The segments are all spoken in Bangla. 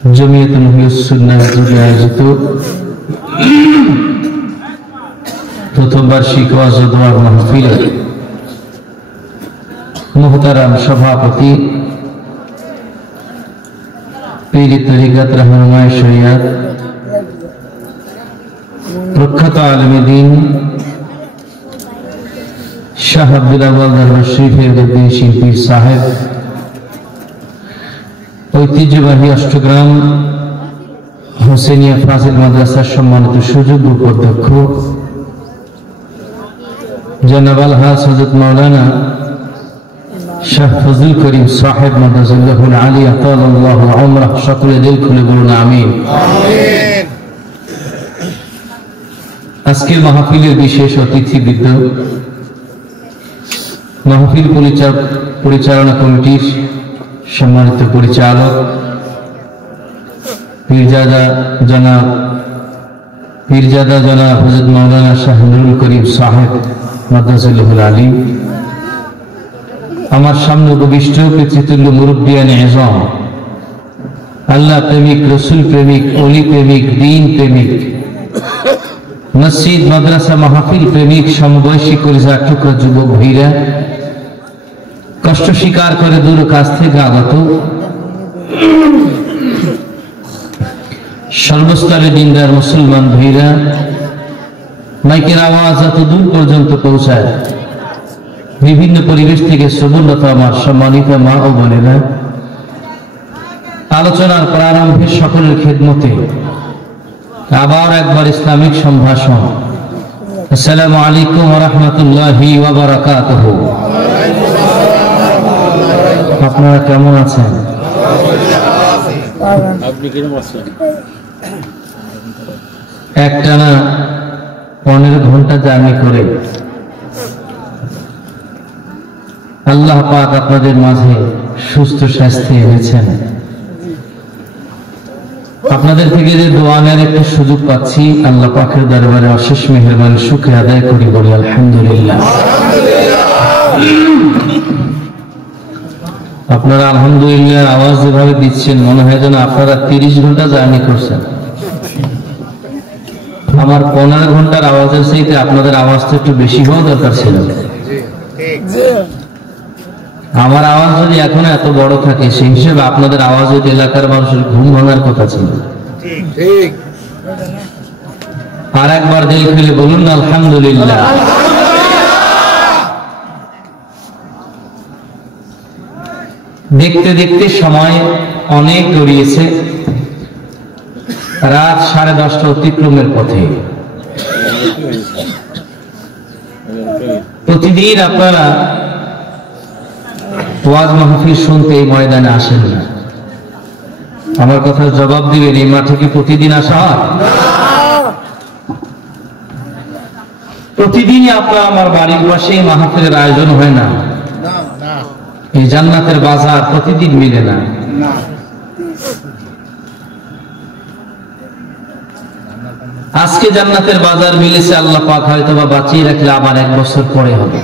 জমিয়তুল সুন্নাহ আয়োজিত প্রথম বার্ষিক ওয়াজ ও দোয়া মাহফিল মুহতারাম সভাপতি পীর তরিকত রহনুমায়ে শরিয়ত প্রখ্যাত আলেমে দ্বীন শাহ আব্দুল আউয়াল দরবার শরীফের গদ্দি শিল্পী সাহেব, ঐতিহ্যবাহী অষ্টগ্রাম হোসেনিয়া ফাজিল মাদ্রাসার সম্মানিত সুযোগ্য উপাধ্যক্ষ জনাব আলহাজ হযরত মাওলানা শাহ ফজল করিম সাহেব মাদাজুল্লাহুল আলী আতালাল্লাহু উমরাহ, সকলে দিল খুলে বলুন আমিন। আজকের মাহফিলের বিশেষ অতিথিবৃন্দ, মাহফিল পরিচালনা কমিটির সম্মানিত পরিচালক পীরজাদা জনাব হযরত মাওলানা শাহ নুরুল করিম সাহেব মাদাজুল্লাহুল আলী, আমার সামনে উপবিষ্ট পিতৃতুল্য মুরব্বিয়ানে আযম, আল্লাহ প্রেমিক, রসুল প্রেমিক, ওলি প্রেমিক, দ্বীন প্রেমিক, মসজিদ মাদ্রাসা মাহফিল প্রেমিক, সমবয়সী কলিজার টুকরা যুবক ভাইরা, কষ্ট স্বীকার করে দূর কাছ থেকে আগত সর্বস্তরে দিনদার মুসলমান ভাইরা, মাইকের আওয়াজ এত দূর পর্যন্ত পৌঁছায়, বিভিন্ন পরিবেশ থেকে শ্রবণরত আমার সম্মানিত মা ও বোনেরা, আলোচনার প্রারম্ভে সকলের খেদমতে আবার একবার ইসলামিক সম্ভাষণ। আসসালামু আলাইকুম ওয়া রাহমাতুল্লাহি ওয়া বারাকাতুহু। আপনারা কেমন আছেন? আপনি কেমন আছেন? একটানা 15 ঘন্টা জার্নি করে আল্লাহ পাক আপনাদের মাঝে সুস্থ স্বাস্থ্যে এনেছেন। আপনাদের থেকে যে দোয়া নেওয়ার একটা সুযোগ পাচ্ছি, আল্লাহ পাকের দরবারে অশেষ মেহেরবানি, শুকরিয়া আদায় করি, বলি আলহামদুলিল্লাহ। আপনারা আলহামদুলিল্লাহ আওয়াজ যেভাবে দিচ্ছেন, মনে হয় যেন আপনারা 30 ঘন্টা জার্নি করছেন। আমার 15 ঘন্টার আওয়াজের চাইতে আপনাদের আওয়াজটা একটু বেশি হওয়া দরকার ছিল। আমার আওয়াজ যদি এখন এত বড় থাকে, সেই হিসেবে আপনাদের আওয়াজ হইতে এলাকার মানুষের ঘুম ভাঙার কথা ছিল। আর একবার দিল খুলে বলুন আলহামদুলিল্লাহ। দেখতে দেখতে সময় অনেক গড়িয়েছে, রাত 10:30 অতিক্রমের পথে। প্রতিদিন আপনারা ওয়াজ মাহফিল শুনতে এই ময়দানে আসেন না। আমার কথার জবাব দিবেন, এই মাঠে কি প্রতিদিন আসা হয়? প্রতিদিনই আপনার আমার বাড়ির পাশে মাহফিলের আয়োজন হয় না। এই জান্নাতের বাজার প্রতিদিন মিলে না। আজকে জান্নাতের বাজার মিলেছে, আল্লাহ পাক হয়তো বা বাঁচিয়ে রাখলে আবার 1 বছর পরে হবে।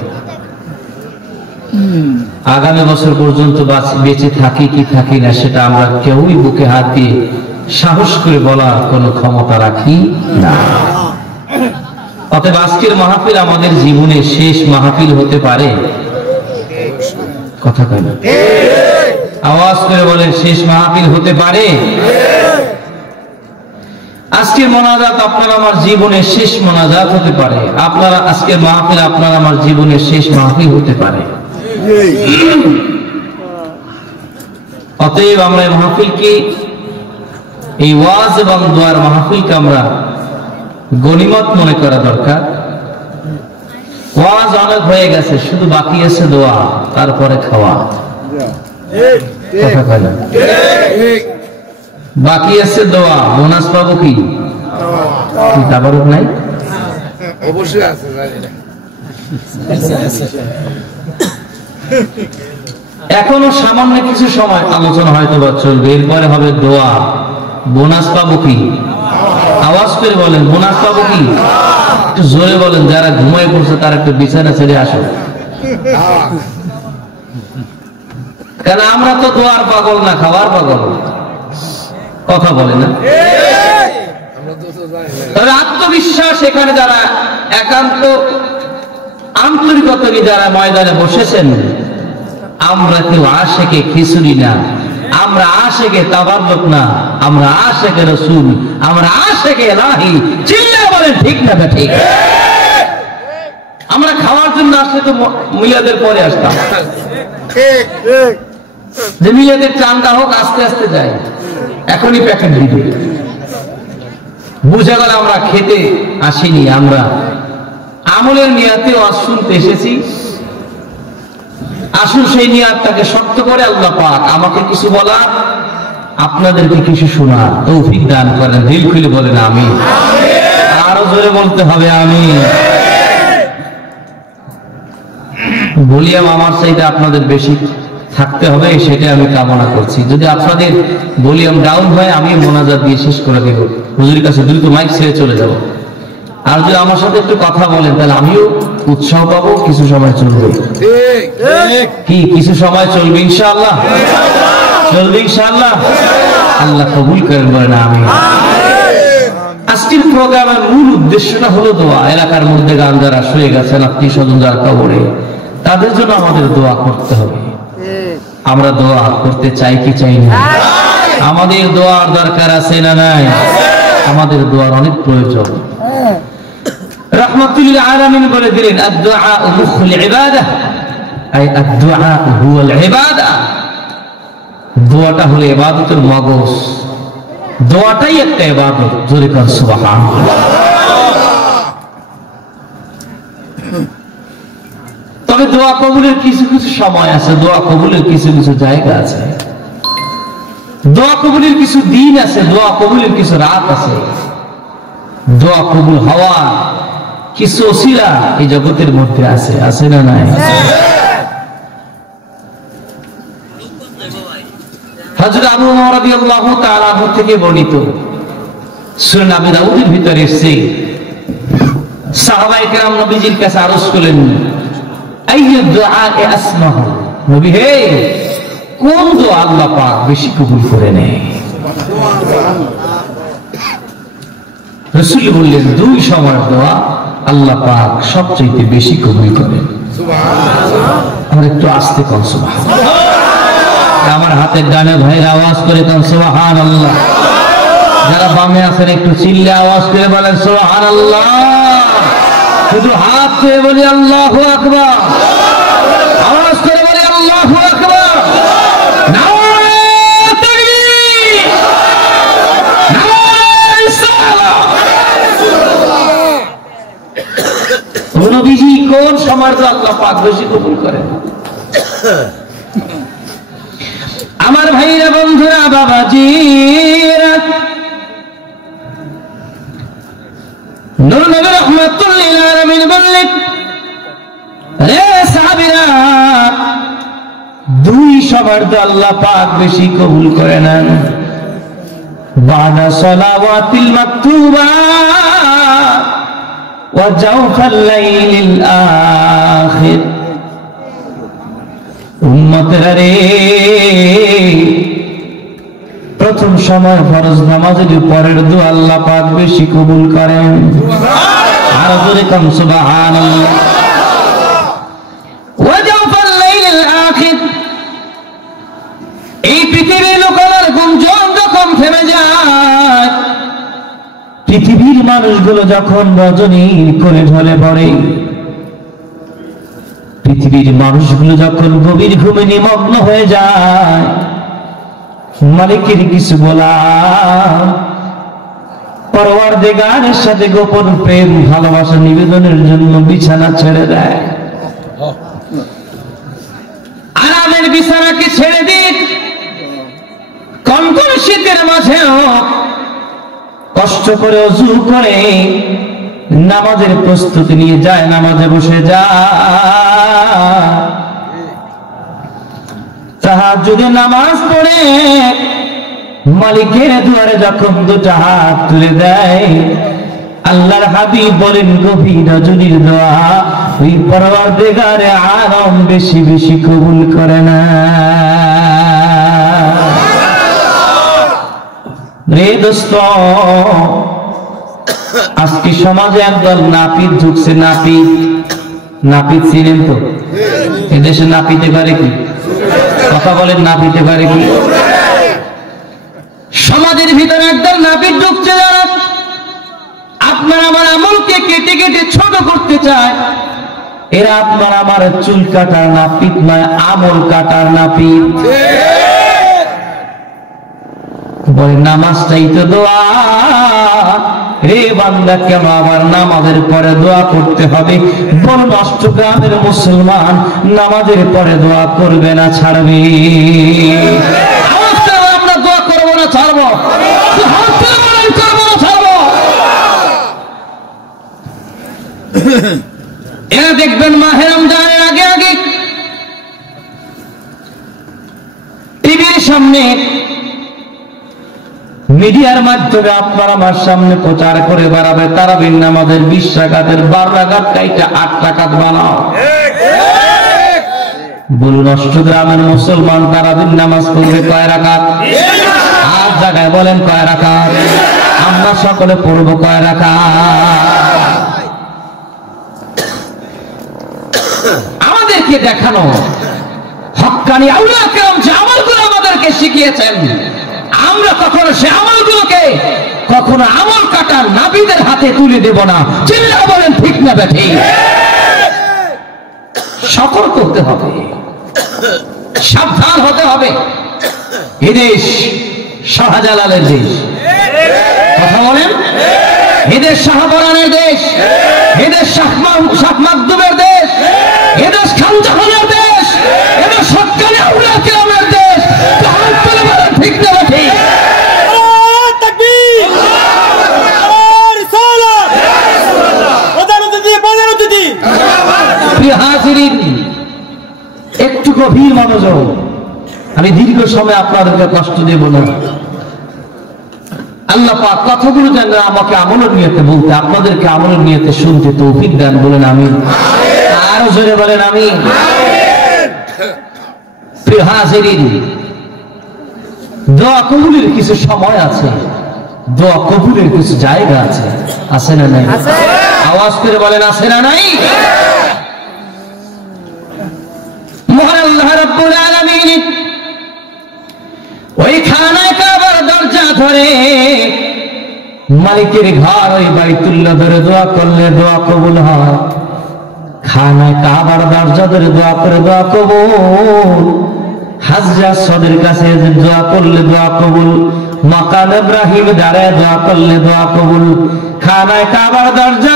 আগামী বছর পর্যন্ত বেঁচে থাকি কি থাকি না, সেটা আমরা কেউই বুকে হাত দিয়ে সাহস করে বলার কোনো ক্ষমতা রাখি না। অতএব আজকের মাহফিল আমাদের জীবনের শেষ মাহফিল হতে পারে। কথা কয় না? আওয়াজ করে বলেন, শেষ মাহফিল হতে পারে। আজকের মোনাজাত আপনার আমার জীবনের শেষ মোনাজাত হতে পারে। আপনারা আজকের মাহফিল আপনার আমার জীবনের শেষ মাহফিল হতে পারে। অতএব আমরা এই মাহফিলকে, এই ওয়াজ এবং দোয়ার মাহফিলকে আমরা গনিমত মনে করা দরকার। ওয়াজ অনেক হয়ে গেছে, শুধু বাকি আছে দোয়া, তারপরে খাওয়া। কথা কয় না? বাকি আছে দোয়া, বোনাস পাবো কি? তাবারুক নাই? অবশ্যই আছে। এখনো সামান্য কিছু সময় আলোচনা হয়তো বা চলবে, এরপরে হবে দোয়া। বোনাস পাবো কি? আওয়াজ করে বলেন, বোনাস পাবো কি? একটু জোরে বলেন, যারা ঘুমায় পড়ছে তারা একটু বিছানা ছেড়ে আসো। কেন আমরা তো দোয়ার পাগল না, খাওয়ার পাগল। কথা বলে না। আমরা তো জানি না। তবে আত্মবিশ্বাস এখানে যারা একান্ত আন্তরিকতা নিয়ে যারা ময়দানে বসেছেন, আমরা কেউ আশেকে খিচুড়ি না, আমরা আশেকে তাবাররুক না, আমরা আশেকে রাসূল, আমরা আশেকে ইলাহি। চিল্লায়ে বলেন ঠিক না ঠিক? আমরা খাওয়ার জন্য আসলে তো মিলাদের পরে আসতাম, যে মিলাদের চান্দা হোক আস্তে আস্তে যায়, এখনই প্যাকেট দিবে। বুঝে গেল আমরা খেতে আসিনি, আমরা আমলের নিয়াতে ওয়াজ শুনতে এসেছি। আসুন সেই নিয়াতটাকে শক্ত করে আল্লাহ পাক আমাকে কিছু বলা, আপনাদেরকে কিছু শোনা তৌফিক দান করেন। দিল খুলে বলেন আমিন। আরো জোরে বলতে হবে আমিন। ভলিউম আমার চাইতে আপনাদের বেশি থাকতে হবে, সেটা আমি কামনা করছি। যদি আপনাদের ভলিউম ডাউন হয়, আমি মোনাজাত দিয়ে শেষ করে দেব, হুজুরের কাছে দ্রুত মাইক ছেড়ে চলে যাব। আর যদি আমার সাথে একটু কথা বলেন, তাহলে আমিও উৎসাহ পাবো। কিছু সময় চলবে, কি কিছু সময় চলবে ইনশাআল্লাহ, চলবে ইনশাআল্লাহ। আল্লাহ কবুল করেন বলেন আমিন। আজকের প্রোগ্রামের মূল উদ্দেশ্যটা হলো দোয়া। এলাকার মধ্যে গান যারা শুয়ে গেছেন, আত্মীয় স্বজন যারা কবরে, তাদের জন্য আমাদের দোয়া করতে হবে। আমরা দোয়া করতে চাই কি চাই না? আমাদের দোয়ার দরকার আছে না নাই? আমাদের দোয়ার অনেক প্রয়োজন। রাহমাতুল আলামিন বলে দিলেন, আদ-দুআ মুখুল ইবাদাহ, আই আদ-দুআ হুয়াল ইবাদাহ। দোয়াটা হলো ইবাদতের মগজ, দোয়াটাই একটা ইবাদত। জোরে কান সুবহানাল্লাহ। তবে দোয়া কবুলের কিছু কিছু সময় আছে, দোয়া কবুলের কিছু কিছু জায়গা আছে, দোয়া কবুলের কিছু দিন আছে, দোয়া কবুলের কিছু রাত আছে। দোয়া কবুল হওয়া কিছু ওসিলা এই জগতের মধ্যে আছে, আছে না নাই? হযরত আবু হুরায়রা রাদিয়াল্লাহু তাআলা থেকে বর্ণিত, সুনান আবি দাউদের ভিতরে এসেছে, সাহাবায়ে কেরাম নবীজির কাছে আরজ করলেন, আইয়ু দুআয়ে আসমাহু, নবী হে, কোন দোয়া আল্লাহ পাক বেশি কবুল করে নেয়? রাসূল বললেন, দুই সময়ের দোয়া আল্লাহ পাক সবচেয়ে বেশি কবুল করেন। সুবহানাল্লাহ। আর একটু আস্তে কোন সুবহানাল্লাহ। আমার হাতের ডানে ভাইরা আওয়াজ করে কোন সুবহানাল্লাহ। যারা বামে আছেন একটু চিল্লে আওয়াজ করে বলেন সুবহানাল্লাহ। শুধু হাত দিয়ে বলি আল্লাহু আকবার, আওয়াজ করে বলি আল্লাহু আকবার। নারে তাকবীর, নারে সালাম। নবীজি কোন সময় আল্লাহ পাক বেশি কবুল করেন? আমার ভাইরা, বন্ধুরা, বাবাজিরা, নূর নবী রাহমাতুল লিল আলামিন বললেন, রে সাহাবীরা, দুই সময় তো আল্লাহ পাক বেশি কবুল করে নেন। বাদা সালাওয়াতিল মাকতুবা ওয়া জাওফাল লাইলিল আখির। উম্মতেরা রে, প্রথম সময় ফরজ নামাজের পরের দোয়া আল্লাহ পাক বেশি কবুল করেন। আর জোরে কাম সুবহানাল্লাহ। ওয়া জাওফাল লাইলিল আখির, এই পৃথিবীর লোকের গুঞ্জন যখন থেমে যায়, পৃথিবীর মানুষগুলো যখন রজনীর কোলে ঢলে পড়ে, পৃথিবীর মানুষগুলো যখন গভীর ঘুমে নিমগ্ন হয়ে যায়, মালিকের কিছু বলা পরওয়ারদিগারের সাথে গোপন প্রেম ভালোবাসা নিবেদনের জন্য বিছানা ছেড়ে দেয়। আরামের বিছানাকে ছেড়ে দিন, কনকন শীতের মাঝেও কষ্ট করে ওযু করে নামাজের প্রস্তুতি নিয়ে যায়, নামাজে বসে যায়। তাহাজ্জুদের নামাজ পড়ে মালিকের দুয়ারে যখন দুটো হাত তুলে দেয়, আল্লাহর হাবিব বলেন, গভীর রজনীর দোয়া ওই পরওয়ারদিগারে আলম বেশি বেশি কবুল করে না। রে দোস্ত, আজকে সমাজে একদল নাপিত ঢুকছে। নাপিত চিনেন তো? এদেশে নাপিতে পারে কি? কথা বলেন, নাপিতে পারে কি? সমাজের ভিতরে একদল নাপিত ঢুকছে, যারা আপনার আমার আমলকে কেটে কেটে ছোট করতে চায়। এরা আপনার আমার চুল কাটার নাপিত নয়, আমল কাটার নাপিত। বলে নামাজটাই তো দোয়া রে বান্দা, কেন আবার নামাজের পরে দোয়া করতে হবে? বল নষ্ট গ্রামের মুসলমান নামাজের পরে দোয়া করবে না ছাড়বে? আমরা দোয়া করবো না ছাড়বো? এরা দেখবেন মাহে রমজানের আগে আগে টিভির সামনে মিডিয়ার মাধ্যমে আপনার আমার সামনে প্রচার করে বেড়াবে তারাবির নামাজের 20 রাকাতের 12 রাকাত কাইটা 8 রাকাত বানাও। বলুন অষ্টগ্রামের মুসলমান তারাবির নামাজ পড়বে কয় রাকাত? 8 জায়গায় বলেন কয় রাকাত? আমরা সকলে পড়বো কয় রাকাত? আমাদেরকে দেখানো হক্কানি আউলিয়া কেরাম যে আমলগুলো আমাদেরকে শিখিয়েছেন, আমরা কখনো সে আমলগুলোকে কখনো আমল কাটার নাবিদের হাতে তুলে দেব না। চিল্লা বলেন ঠিক না বেঠিক? সতর্ক হতে হবে, সাবধান হতে হবে। এ দেশ শাহজালালের দেশ, কথা বলেন। এ দেশ শাহপরানের দেশ, এ দেশ শাহ মাকদুমের দেশ, এ দেশ খানজাহানের দেশ, এ দেশ হক্কানি আউলিয়া কেরামের দেশ। ঠিক না বেঠিক? একটু গভীর মনোযোগ। আমি দীর্ঘ সময় আপনাদেরকে কষ্ট দেব না। আল্লাহ পাক কথাগুলো যেন আমাকে আমলের নিয়তে বলতে, আপনাদেরকে আমলের নিয়তে শুনতে তৌফিক দান। বলেন আমিন। আরো জোরে বলেন আমিন। প্রিয় হাজিরিন, দোয়া কবুলের কিছু সময় আছে, দোয়া কবুলের কিছু জায়গা আছে। আছে না নাই? আওয়াজ করে বলেন আছে না নাই? মহান আল্লাহ রাব্বুল আলামিন ওই খানায় কাবার দরজা ধরে মালিকের ঘর ওই বাইতুল্লাহ ধরে দোয়া করলে দোয়া কবুল হয়। খানায় কাবার দরজা ধরে দোয়া করে দোয়া কবুল। হাজরা সদের কাছে দোয়া করলে দোয়া কবুল। মাকাম ইব্রাহিম দাঁড়ায় দোয়া করলে দোয়া কবুল। খানায় কাবার দরজা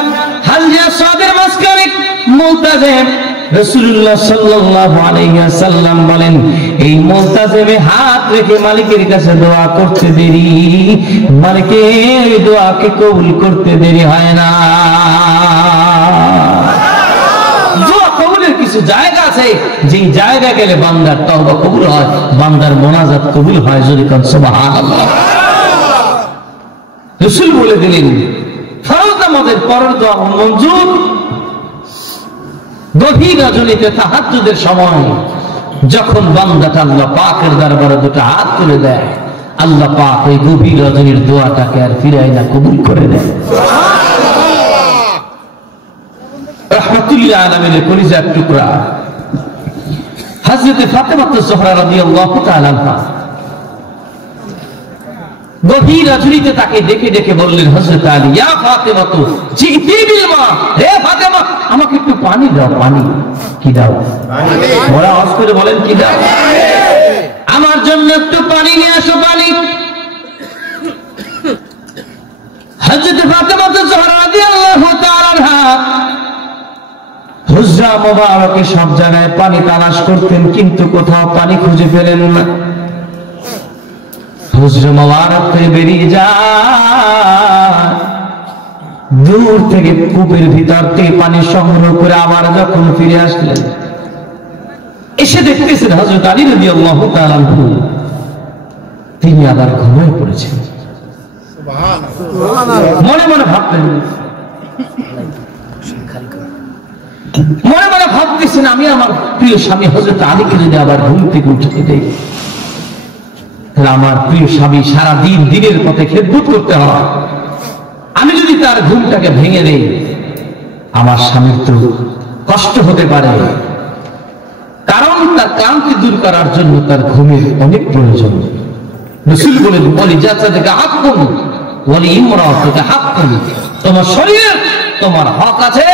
হাজরা সদের মাঝখানে মুলতাজিম রাসূলুল্লাহ সাল্লাল্লাহু আলাইহি ওয়াসাল্লাম বলেন, এই মুলতাজিমে হাত রেখে মালিকের কাছে দোয়া করতে দেরি, মালিকের দোয়াকে কবুল করতে দেরি হয় না। দোয়া কবুলের কিছু জায়গা আছে, যেই জায়গা গেলে বান্দার তওবা কবুল হয়, বান্দার মোনাজাত কবুল হয়। যদি কোন সুবহানাল্লাহ। রাসূল বলে দিলেন ফরজ নামাজের পরের দোয়া মঞ্জুর গভীর রজনীতে তাহাজ্জুদের সময়, যখন বান্দাটা আল্লাহ পাকের দরবারে দুটো হাত তুলে দেয়, আল্লাহ পাক ওই গভীর রজনীর দোয়াটাকে আর ফিরায় না, কবুল করে দেয়। রাহমাতুল্লিল আলামিনের কলিজার টুকরা হযরত ফাতেমা জোহরা রাদিয়াল্লাহু তাআলা আনহা গভীর রজনীতে তাকে ডেকে ডেকে বললেন, হযরত আলী, ইয়া ফাতেমা তু জিতি বিল মা, হে ফাতেমা আমাকে একটু পানি দাও। পানি কি দাও? বড় আওয়াজ করে বলেন কি দাও? আমার জন্য একটু পানি নিয়ে আসো, পানি। হযরত ফাতেমা জোহরা রাদিয়াল্লাহু তাআলা আনহা হুজরা মুবারকে সব জায়গায় পানি তালাশ করতেন, কিন্তু কোথাও পানি খুঁজে পেলেন না। হুজরা মুবারক থেকে বেরিয়ে যায়, দূর থেকে কূপের ভিতর থেকে পানি সংগ্রহ করে আবার যখন ফিরে আসলেন, এসে দেখতেছেন হযরত আলী রাদিয়াল্লাহু তাআলা আনহু তিনি আবার ঘুমিয়ে পড়েছেন। মনে মনে ভাবলেন, মনে মনে ভাবতেছেন, আমি আমার প্রিয় স্বামী হযরত আলীকে যদি আবার ঘুম থেকে উঠতে দেই আমার প্রিয় স্বামী সারাদিন দিনের পথে খেদমত করতে হয়, আমি যদি তার ঘুমটাকে ভেঙে দেই আমার স্বামীর তো কষ্ট হতে পারে, কারণ তার ক্লান্তি দূর করার জন্য তার ঘুমের অনেক প্রয়োজন। রাসূল বলেন, বলি যাচ্ছে থেকে হাত করুন, বলি ইমরাত থেকে হাত করুন, তোমার শরীরের তোমার হক আছে,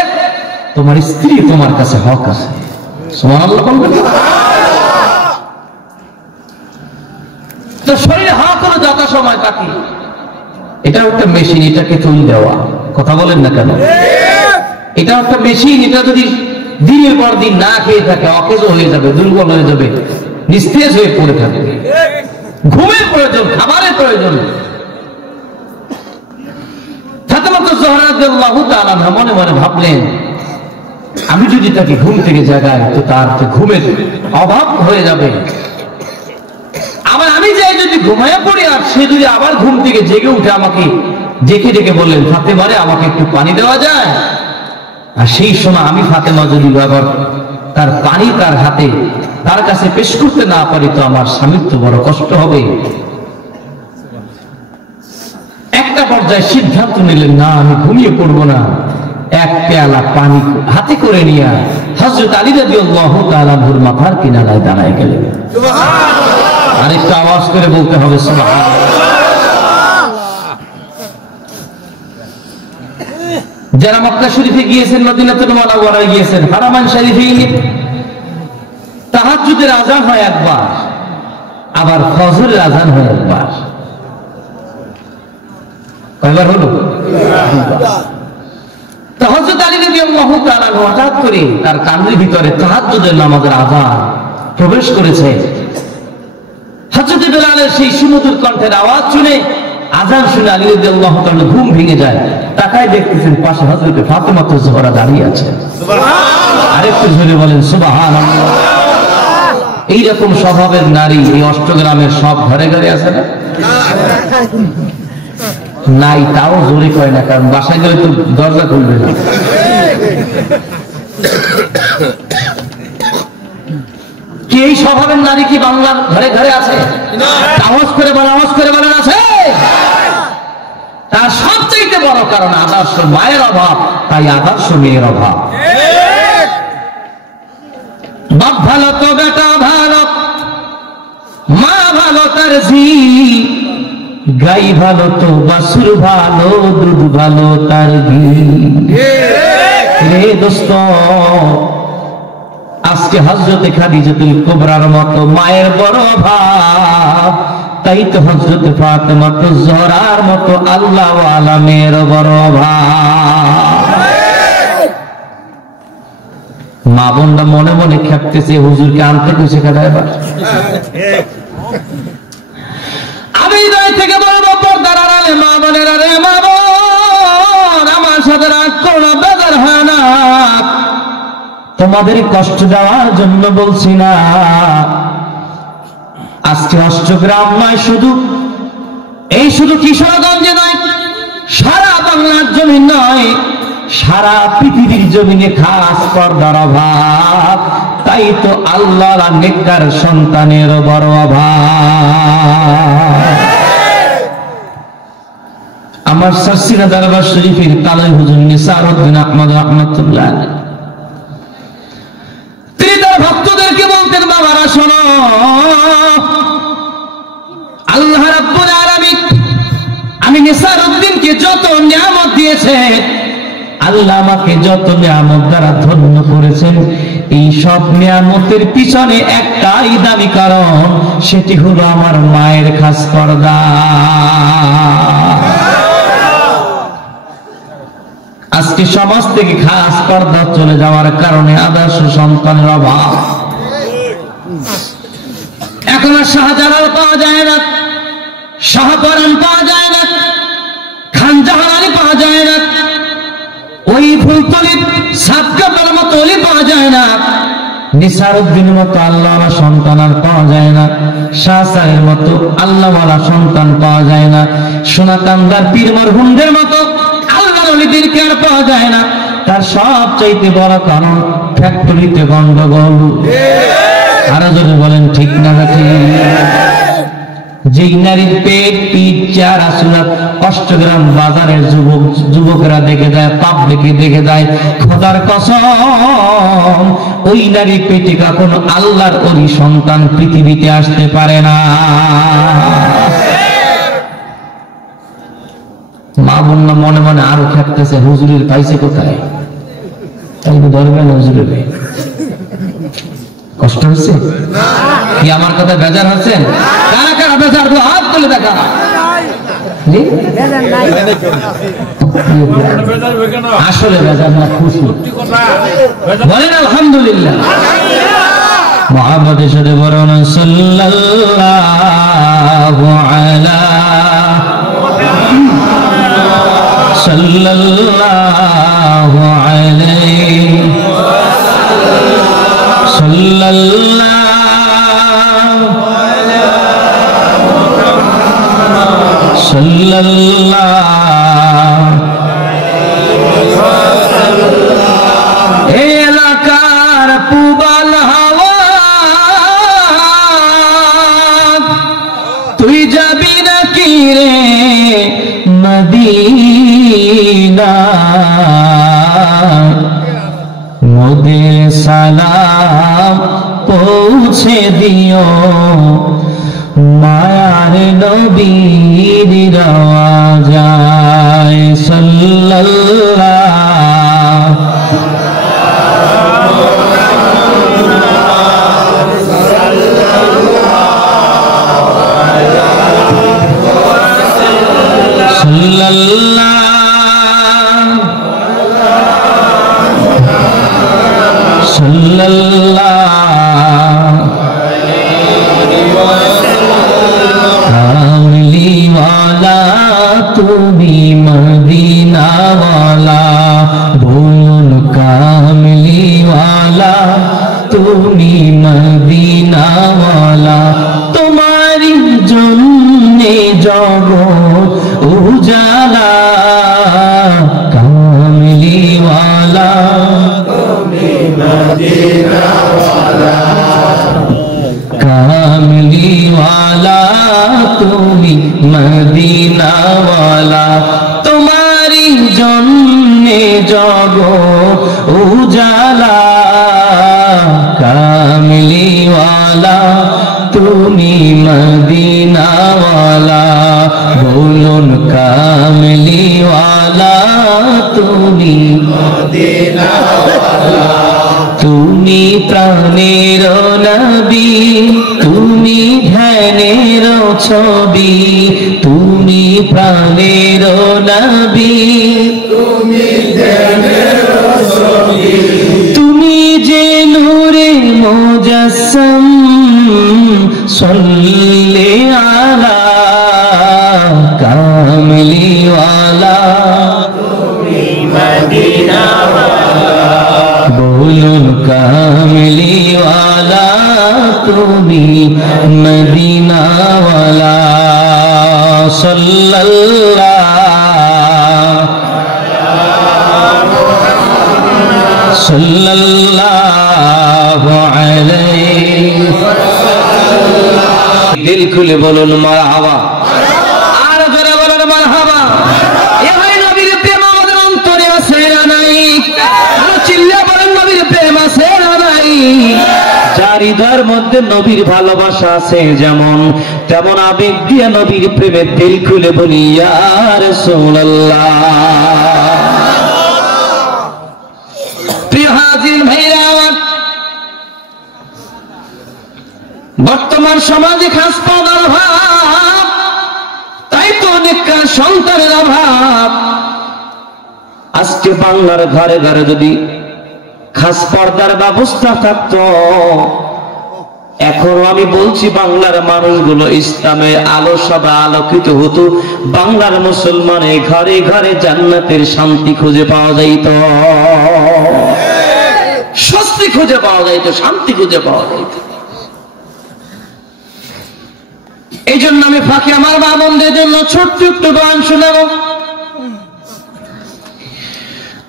তোমার স্ত্রী তোমার কাছে হক আছে। সুবহানাল্লাহ বলবেন। তো শরীরে হক হলো যত সময় তাকে, এটা একটা মেশিন, এটাকে চল দেওয়া, কথা বলেন না কেন? এটা একটা মেশিন, এটা যদি দিনের পর দিন না খেয়ে থাকে অকেজ হয়ে যাবে, দুর্বল হয়ে যাবে, নিস্তেজ হয়ে পড়ে থাকবে। ঘুমের প্রয়োজন, খাবারের প্রয়োজন। ফাতেমা যোহরা রাদিয়াল্লাহু তাআলা মনে মনে ভাবলেন, আমি যদি তাকে ঘুম থেকে জাগাই তো তার ঘুমের অভাব হয়ে যাবে, আবার আমি যাই যদি ঘুমায় পড়ি আর সে যদি আবার ঘুম থেকে জেগে উঠে আমাকে ডেকে ডেকে বললেন, ফাতেমা রে আমাকে একটু পানি দেওয়া যায়, আর সেই সময় আমি ফাতেমা যদি আবার তার পানি তার হাতে তার কাছে পেশ করতে না পারি তো আমার স্বামীর তো বড় কষ্ট হবে। একটা পর্যায়ে সিদ্ধান্ত নিলেন, না আমি ঘুমিয়ে পড়বো না, এক পেয়ালা পানি হাতে করে নিয়ে হযরত আলী রাদিয়াল্লাহু তাআলা আনহুর মাথার কিনারায় দাঁড়ায় গেলেন। সুবহানাল্লাহ। আরেকটু আওয়াজ করে বলতে হবে সুবহানাল্লাহ। যারা মক্কা শরীফে গিয়েছেন, মদিনাতুল মুনাওয়ারায় গিয়েছেন, হারামাইন শরীফে তাহাজ্জুদের আযান হয় একবার, আবার ফজরের আযান হয় একবার। কয়বার হলো? তো হযরত আলী রাদিয়াল্লাহু তাআলা হঠাৎ করে তার কানের ভিতরে তাহাজ্জুদের নামাজের আযান প্রবেশ করেছে। হযরত বেলালের সেই সুমধুর কণ্ঠের আওয়াজ শুনে, আযান শুনে আলী রাদিয়াল্লাহু তাআলা ঘুম ভেঙে যায়। তাকায় দেখতেছেন পাশে হযরত ফাতেমা যোহরা দাঁড়িয়ে আছে। সুবহানাল্লাহ। আরেকটু জোরে বলেন সুবহানাল্লাহ। এইরকম স্বভাবের নারী এই অষ্টগ্রামের সব ঘরে ঘরে আছে না? নাই, তাও জোরে কয় না, কারণ বাসায় গেলে তো দরজা খুলবে না। কি এই স্বভাবের নারী কি বাংলার ঘরে ঘরে আছে? আওয়াজ করে বলেন, আওয়াজ করে বলেন আছে। তার সবচেয়ে বড় কারণ আদর্শ মায়ের অভাব, তাই আদর্শ মেয়ের অভাব। বাপ ভালো তো বেটা ভালো, মা ভালো তার ঝি, গাই ভালো তো বাছুর ভালো, দুধ ভালো তার ঘি। রে দোস্ত, আজকে হযরতে খাদিজাতুল কুবরার মতো মায়ের বড় অভাব, তাই তো হযরতে ফাতেমা যোহরার মতো আল্লাহ ওয়ালা মেয়ের বড় অভাব। মা বোনরা মনে মনে খেপতেছে, হুজুরকে আনতে কইছে কেন এবার? আমি হৃদয় থেকে বলবো, পর্দার আড়ালে মা বোনেরা রে, মা বোন আমার সাথে রাগ করো, বেজার হয় না, তোমাদের কষ্ট দেওয়ার জন্য বলছি না। আজকে অষ্টগ্রাম নয়, শুধু কিশোরগঞ্জে নয়, সারা বাংলার জমিন নয়, সারা পৃথিবীর জমিনে খাস পর্দার অভাব, তাই তো আল্লাহর নেককার সন্তানের বড় অভাব। আমার সারসিনা দরবার শরীফের কালাই হুজুর নিসারউদ্দিন আহমদ রাহমাতুল্লাহ আলাইহি, তিনি তার ভক্তদেরকে বলতেন, বাবারা শোনো, আল্লাহ রাব্বুল আলামিন আমি নিসারউদ্দিনকে যত নিয়ামত দিয়েছে, আল্লাহ আমাকে যত নিয়ামত দ্বারা ধন্য করেছেন, এই সব নিয়ামতের পিছনে একটাই দামি কারণ, সেটি হলো আমার মায়ের খাস পর্দা। আজকে সমাজ থেকে খাস পর্দা চলে যাওয়ার কারণে আদর্শ সন্তানের অভাব। এখন আর শাহজালাল পাওয়া যায় না, শাহপরান পাওয়া যায় না, খানজাহানি পাওয়া যায় না, ওই ফুলতলির সাতকাটার মতো অলি পাওয়া যায় না, নিসারউদ্দিনের মতো আল্লাহওয়ালা সন্তান আর পাওয়া যায় না, শাহসাহের মতো আল্লাহওয়ালা সন্তান পাওয়া যায় না, সোনাকান্দার পীর মরহুমদের মতো আল্লাহর ওলিদেরকে আর পাওয়া যায় না। তার সবচাইতে বড় কারণ ফ্যাক্টরিতে গন্ডগোল। আরো যদি বলেন ঠিক না ঠিক? যেই নারীর পেট পিঠ চেহারা সুরাত অষ্টগ্রাম বাজারের যুবকরা দেখে যায়, পাবলিকে দেখে যায়, খোদার কসম ওই নারীর পেটে কখনো আল্লাহর ওলি সন্তান পৃথিবীতে আসতে পারে না। মা বন্যা মনে মনে আরো খেপতেছে, হুজুরের পাইছে কোথায়? তাই ধরবে না হুজুরের। কষ্ট হচ্ছে কি? আমার কথা বেজার হচ্ছেন? কারা কারা বেজার? হাত তুলে দেখা। আসলে বেজার না, খুশি বলেন আলহামদুলিল্লাহ। মুহাম্মদের সাথে বলুন সাল্লাল্লাহু আলা সাল্লাল্লাহু আলাইহি এলাকার পুবাল হাওয়া তুই যাবি নাকি রে মদিনা? মোদের সালাম পৌঁছে দিও, মায়ার নবীর রওজায় সাল্লাল্লাহু কামলিওয়ালা তুমি মদিনাওয়ালা, বলুন কামলিওয়ালা তুমি মদিনাওয়ালা, তোমারই জন্যে জগৎ উজালা, কামলিওয়ালা তুমি মদিনাওয়ালা, কামলিওয়ালা তুমি মদিনাওয়ালা, তোমারই জন্যে জগৎ উজালা, কামলিওয়ালা তুমি মদিনাওয়ালা, বলুন কামলিওয়ালা তুমি মদিনাওয়ালা, তুমি প্রাণের নবী, তুমি ধ্যানের ছবি, তুমি প্রাণের নবী, তুমি ধ্যানের ছবি, তুমি যে নূরে মুজাসসাম, সাল্লি আলা কামলিওয়ালা তুমি মদিনাওয়ালা, বলুন কামলিওয়ালা তুমি মদিনাওয়ালা, সাল্লাল্লাহু আলাইহি। দিল খুলে বলুন মারহাবা, আর জোরে বলুন মারহাবা। এ ভাই নবীর প্রেম আমাদের অন্তরে আছে না নাই? চিল্লা বলেন নবীর প্রেম আছে না নাই? যার হৃদয়ের মধ্যে নবীর ভালোবাসা আছে যেমন, তেমন আবেগ দিয়ে নবীর প্রেমে দিল খুলে বলি ইয়া রাসূলুল্লাহ। প্রিয় হাজির ভাইরা আমার, বর্তমান সমাজে খাস পাওয়ার অভাব, তাই তো অনেক সন্তানের অভাব। আজকে বাংলার ঘরে ঘরে যদি খাস পর্দার ব্যবস্থা থাকতো, এখনো আমি বলছি বাংলার মানুষগুলো ইসলামের আলো সবে আলোকিত হতো, বাংলার মুসলমানের ঘরে ঘরে জান্নাতের শান্তি খুঁজে পাওয়া যাইত, স্বস্তি খুঁজে পাওয়া যাইত, শান্তি খুঁজে পাওয়া যাইত। এই জন্য আমি ফাঁকে আমার মা বোনদের জন্য ছোট্ট একটু গান শোনাবো।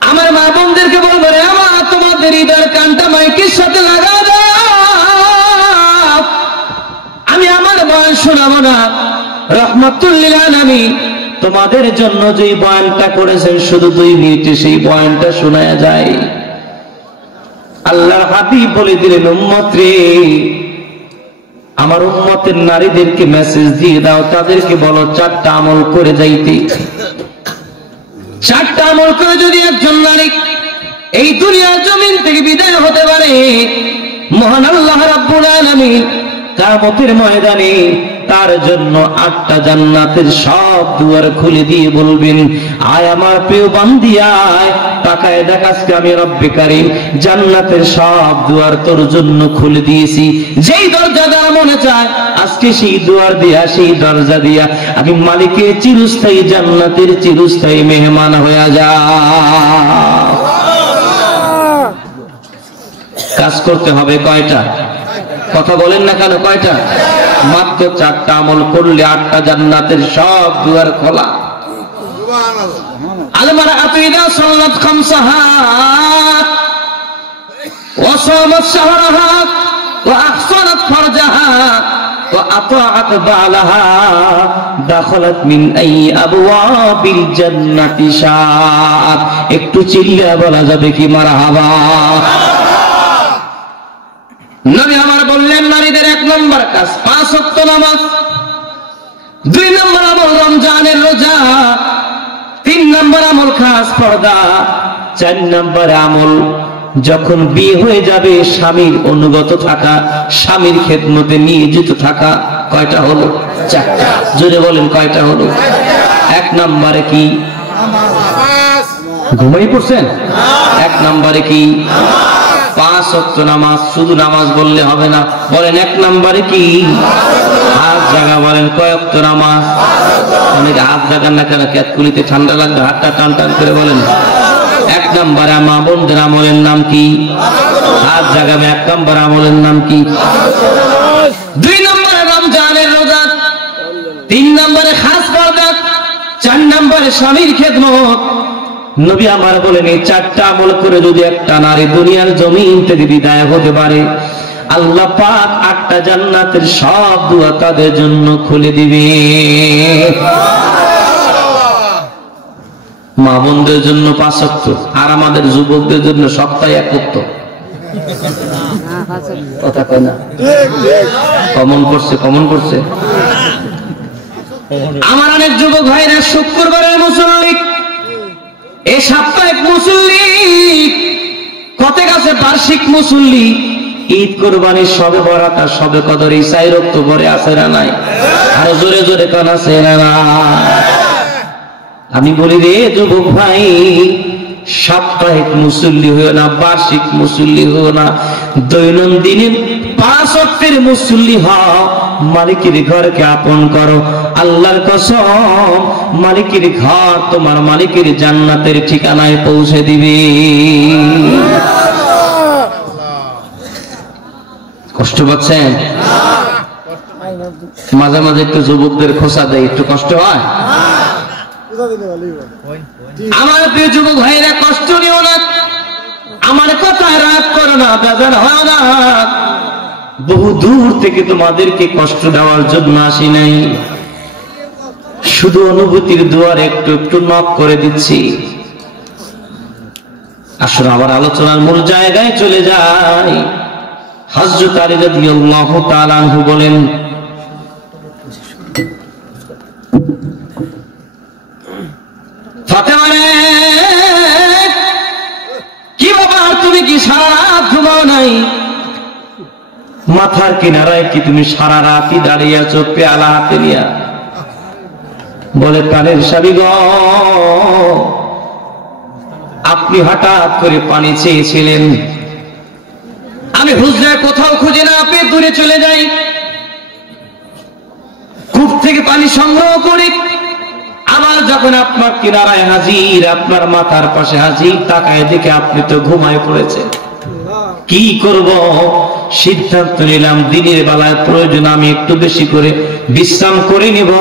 আমার মা বোনদেরকে বলবো, রে আমার তোমাদের হৃদয়ের কানটা মাইকের সাথে লাগা দাও। আমি আমার বয়ান শোনাবো না, রাহমাতুল লিল আলামিন তোমাদের জন্য যে বয়ানটা করেছেন শুধু 2 মিনিটে সেই বয়ানটা শোনায়া যায়। আল্লাহর হাবিব বলে দিলেন, উম্মত রে, আমার উম্মতের নারীদেরকে মেসেজ দিয়ে দাও, তাদেরকে বলো 4টা আমল করে যাইতে। 4টা আমল করে যদি একজন নারী এই দুনিয়ার জমিন থেকে বিদায় হতে পারে, মহান আল্লাহ রাব্বুল আলামিন কিয়ামতের ময়দানে তার জন্য 8টা জান্নাতের সব দুয়ার খুলে দিয়ে বলবেন, আয় আমার প্রিয় বান্দি, আয় তাকায় দেখ, আজকে আমি রব্বে কারীম জান্নাতের সব দুয়ার তোর জন্য খুলে দিয়েছি। যেই দরজা দ্বারা মনে চায় আজকে সেই দুয়ার দিয়া, সেই দরজা দিয়া আমি মালিকের চিরস্থায়ী জান্নাতের চিরস্থায়ী মেহমান হয়ে যা। কাজ করতে হবে কয়টা? কথা বলেন না কেন? কয়টা? মাত্র 4টা আমল করলে 8টা জান্নাতের সব দুয়ার খোলা। আল-মারআতু ইযা সাল্লাত খামসাহা ওয়া সামাত শাহরাহা ওয়া আহসানাত ফারজাহা ওয়া আতাআত বালাহা দাখালাত মিন আই আবওয়াবিল জান্নাতি শাআত। একটু চিল্লা বলা যাবে কি মারহাবা? নবী আমার বললেন, নারীদের 1 নম্বর কাজ 5 ওয়াক্ত নামাজ, 2 নম্বর আমল রমজানের রোজা, 3 নম্বর আমল খাস পর্দা, 4 নম্বর আমল যখন বিয়ে হয়ে যাবে স্বামীর অনুগত থাকা, স্বামীর খেদমতে নিয়োজিত থাকা। কয়টা হলো? 4টা। জোরে বলেন কয়টা হলো? 1 নম্বরে কি? ঘুমিয়ে পড়ছেন? 1 নম্বরে কি? 5 ওয়াক্ত নামাজ। শুধু নামাজ বললে হবে না, বলেন 1 নম্বরে কি? হাত জাগা। বলেন কয় ওয়াক্ত নামাজ? অনেকে হাত জাগান না কেন? ক্যাতকুলিতে ঠান্ডা লাগবে, হাতটা টান টান করে বলেন। 1 নম্বরে মা বোনদের আমলের নাম কি? হাত জাগাবে। 1 নম্বর আমলের নাম কি? 2 নম্বরে রমজানের রোজা, 3 নম্বরে খাস পর্দা, 4 নম্বরে স্বামীর খেদমত। নবী আমার বলেন, এই 4টা আমল করে যদি একটা নারী দুনিয়ার জমিন থেকে বিদায় হতে পারে, আল্লাহ পাক 8টা জান্নাতের সব দুয়ার তাদের জন্য খুলে দিবে। মা বোনদের জন্য 5 ওয়াক্ত, আর আমাদের যুবকদের জন্য সপ্তাহে 1 ওয়াক্ত। কথা কয় না? কমন করছে, কমন করছে। আমার অনেক যুবক ভাইরা শুক্রবারের মুসল্লি, এই সাপ্তাহিক মুসল্লি, কত গাছে বার্ষিক মুসল্লি, ঈদ কোরবানি সবে বরাত আর সবে কদর এই 4 অক্টোবরে আছে না নাই? আর জোরে জোরে কান আছে না না? আমি বলি রে যুবক ভাই, সাপ্তাহিক মুসল্লি হইও না, বার্ষিক মুসল্লি হইও না, দৈনন্দিন 5 ওয়াক্তের মুসল্লি হও। মালিকের ঘরকে আপন করো। আল্লাহর কসম, মালিকের ঘর তোমার মালিকের জান্নাতের ঠিকানায় পৌঁছে দিবে। কষ্ট পাচ্ছেন? মাঝে মাঝে একটু যুবকদের খোঁচা দেয়, একটু কষ্ট হয়। আমার প্রিয় যুবক ভাইরা, কষ্ট নিও না, আমার কথায় রাগ করো না, বেজার হয় না। বহু দূর থেকে তোমাদেরকে কষ্ট দেওয়ার জন্য আসি নাই, শুধু অনুভূতির দুয়ার একটু একটু নক করে দিচ্ছি। আসলে আবার আলোচনার মূল জায়গায় চলে যায়। হযরত আলী রাদিয়াল্লাহু তাআলা আনহু বলেন, ফাতেমা রে, কি বাবা তুমি কি সারা রাত ঘুমাও নাই? মাথার কিনারায় কি তুমি সারা রাতই দাঁড়িয়ে আছো পেয়ালা হাতে নিয়া? বলে, প্রাণের স্বামী গো, আপনি হঠাৎ করে পানি চেয়েছিলেন, আমি হুজরায় কোথাও খুঁজে না পেয়ে দূরে চলে যাই, কূপ থেকে পানি সংগ্রহ করি, আবার যখন আপনার কিনারায় হাজির, আপনার মাথার পাশে হাজির, তাকায় দেখে আপনি তো ঘুমায় পড়েছেন। কি করব? সিদ্ধান্ত নিলাম দিনের বেলায় প্রয়োজন আমি একটু বেশি করে বিশ্রাম করে নিব,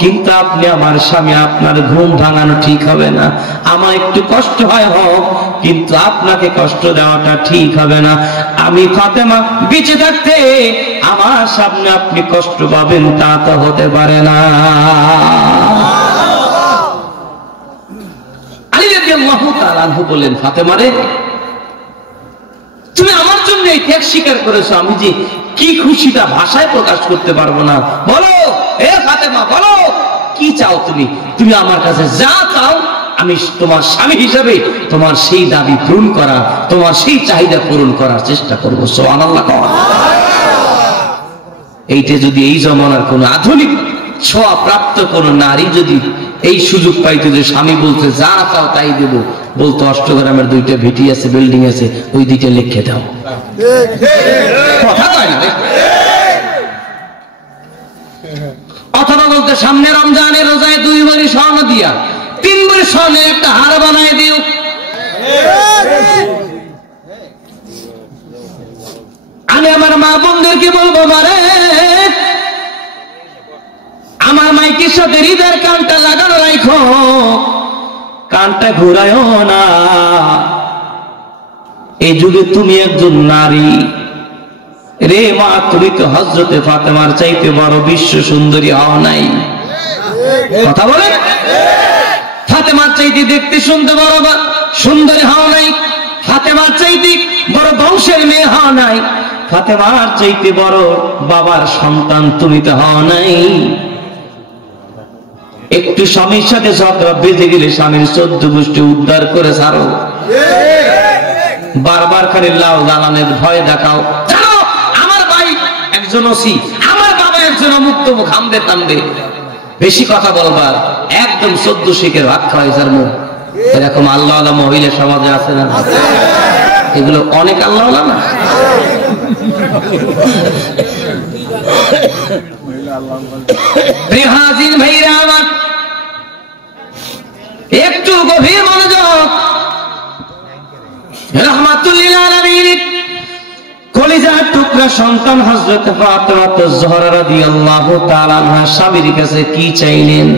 কিন্তু আপনি আমার স্বামী, আপনার ঘুম ভাঙানো ঠিক হবে না। আমার একটু কষ্ট হয় হোক, কিন্তু আপনাকে কষ্ট দেওয়াটা ঠিক হবে না। আমি ফাতেমা বেঁচে থাকতে আমার সামনে আপনি কষ্ট পাবেন তা তো হতে পারে না। আলী রাদিয়াল্লাহু তাআলা আনহু বললেন, ফাতেমা রে, তুমি আমার জন্য এই ত্যাগ স্বীকার করেছো, আমি যে কি খুশিটা ভাষায় প্রকাশ করতে পারবো না। বলো হে ফাতেমা, বলো কি চাও তুমি? তুমি আমার কাছে যা চাও আমি তোমার স্বামী হিসাবে তোমার সেই দাবি পূরণ করা, তোমার সেই চাহিদা পূরণ করার চেষ্টা করবো। সুবহানাল্লাহ। এইটা যদি এই জমানার কোন আধুনিক ছোঁয়া প্রাপ্ত কোন নারী যদি এই সুযোগ পাইতো যে স্বামী বলতে যা চাও তাই দেব, বলতো অষ্টগ্রামের 2টা ভিটি আছে, বিল্ডিং আছে, ওই 2টা লিখে দাও। কথা কয় না রে। অথবা বলতে সামনে রমজানের রোজায় 2 ভরি স্বর্ণ দিয়া 3 ভরি স্বর্ণের একটা হার বানায় দিও। আমি আমার মা বোনদেরকে বলবো, মারে আমার মাইকের সাথে হৃদয়ের কানটা লাগানো রাখো, কানটা ঘুরায়ও না। এই যুগে তুমি একজন নারী রে মা, তুমি তো হযরতে ফাতেমার চাইতে বড় বিশ্ব সুন্দরী হও নাই। কথা বলে, ফাতেমার চাইতে দেখতে শুনতে বড় সুন্দরী হও নাই, ফাতেমার চাইতে বড় বংশের মেয়ে হও নাই, ফাতেমার চাইতে বড় বাবার সন্তান তুমি তো হও নাই। একটু স্বামীর সাথে ঝগড়া বেজে গেলে স্বামীর 14 গোষ্ঠী উদ্ধার করে ছাড়ো। বারবার খালি লাল দালানের ভয় দেখাও। জানো আমার ভাই একজন ওসি, আমার বাবা একজন মুক্ত মুখ, হামদে তামদে বেশি কথা বলবার একদম 14 শিখের ভাত খাওয়াই যার মুখ। এরকম আল্লাহ আল্লাহ মহিলা সমাজে আছে না? এগুলো অনেক আল্লাহ আল্লাহ না। হাজির ভাইরা আমার, একটু গভীর মনোযোগ। রাহমাতুল্লিল আলামিন কলিজার টুকরা সন্তান হযরত ফাতেমা জোহরা রাদিয়াল্লাহু তাআলা আনহা স্বামীর কাছে কি চাইলেন?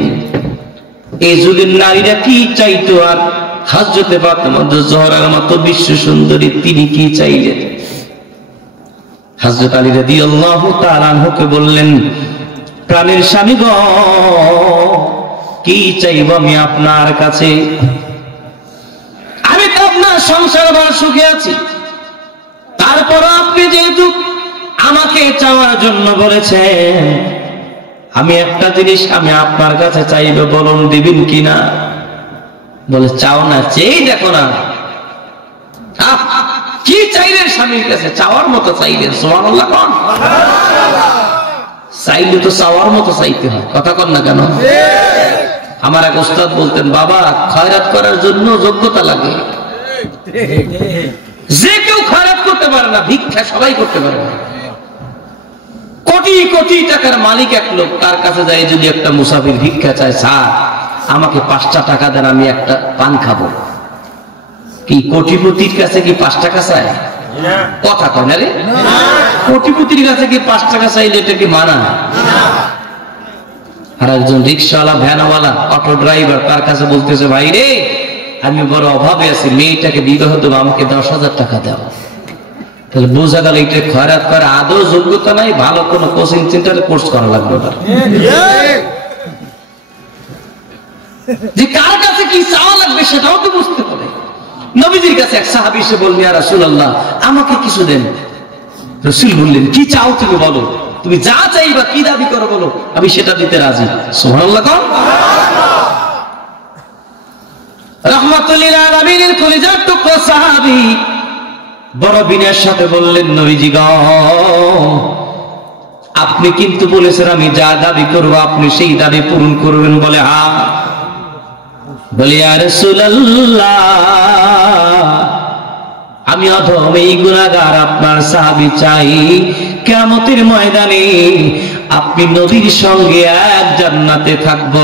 এই যুগের নারীরা কি চাইতো আর হযরত ফাতেমা জোহরার মতো বিশ্ব সুন্দরী তিনি কি চাইলেন? হযরত আলী রাদিয়াল্লাহু তাআলা আনহুকে বললেন, প্রাণের স্বামী গো, কি চাইব আমি আপনার কাছে? আমি তো আপনার সংসার বড় সুখে আছি, তারপর আপনি যেহেতু আমাকে চাওয়ার জন্য বলেছেন, আমি একটা জিনিস আমি আপনার কাছে চাইব, বলুন দিবেন কিনা? বলে, চাও না, চেয়ে দেখো না। কি চাইলেন স্বামীর কাছে? চাওয়ার মতো চাইলেন। সুবহানাল্লাহ। কোন চাইলে তো চাওয়ার মতো চাইতে হয়। কথা কন না কেন? আমার এক ওস্তাদ বলতেন, বাবা খয়রাত করার জন্য যোগ্যতা লাগে। যে কেউ খয়রাত করতে পারে না, ভিক্ষা সবাই করতে পারে না। কোটি কোটি টাকার মালিক এক লোক, তার কাছে যাই যদি একটা মুসাফির ভিক্ষা চায়, স্যার আমাকে 5টা টাকা দেন, আমি একটা পান খাবো। কি কোটিপতির কাছে কি 5 টাকা চায়? কথা কয় না রে। কোটিপতির কাছে কি 5 টাকা চাইলে এটা কি মানা? আর একজন রিক্সাওয়ালা, ভ্যানওয়ালা, অটো ড্রাইভার, তার কাছে বলতেছে, ভাই রে আমি বড় অভাবে আছি, মেয়েটাকে বিবাহ দেবো, আমাকে 10,000 টাকা দাও। তাহলে বোঝা গেল এটা খয়রাত করে আদৌ যোগ্যতা নাই, ভালো কোনো কোচিং সেন্টারে কোর্স করা লাগবে না। যে কার কাছে কি চাওয়া লাগবে সেটাও তো বুঝতে হবে। নবীজির কাছে এক সাহাবী এসে বললেন, ইয়া রাসূলুল্লাহ আমাকে কিছু দেন। রাসূল বললেন, কি চাও তুমি বলো, তুমি যা চাইবা, কি দাবি করো বলো, আমি সেটা দিতে রাজি। সুবহানাল্লাহ। কোন রাহমাতুল্লিল আলামিনের কলিজার টুকরা সাহাবী বড় বিনয়ের সাথে বললেন, নবীজি গো, আপনি কিন্তু বলেছেন আমি যা দাবি করব আপনি সেই দাবি পূরণ করবেন। বলে, হ্যাঁ। বলে, ইয়া রাসূলুল্লাহ আমি অধম এই গুনাহগার আপনার সাহাবী চাই, কিয়ামতের ময়দানে আপনি নবীর সঙ্গে এক জান্নাতে থাকব।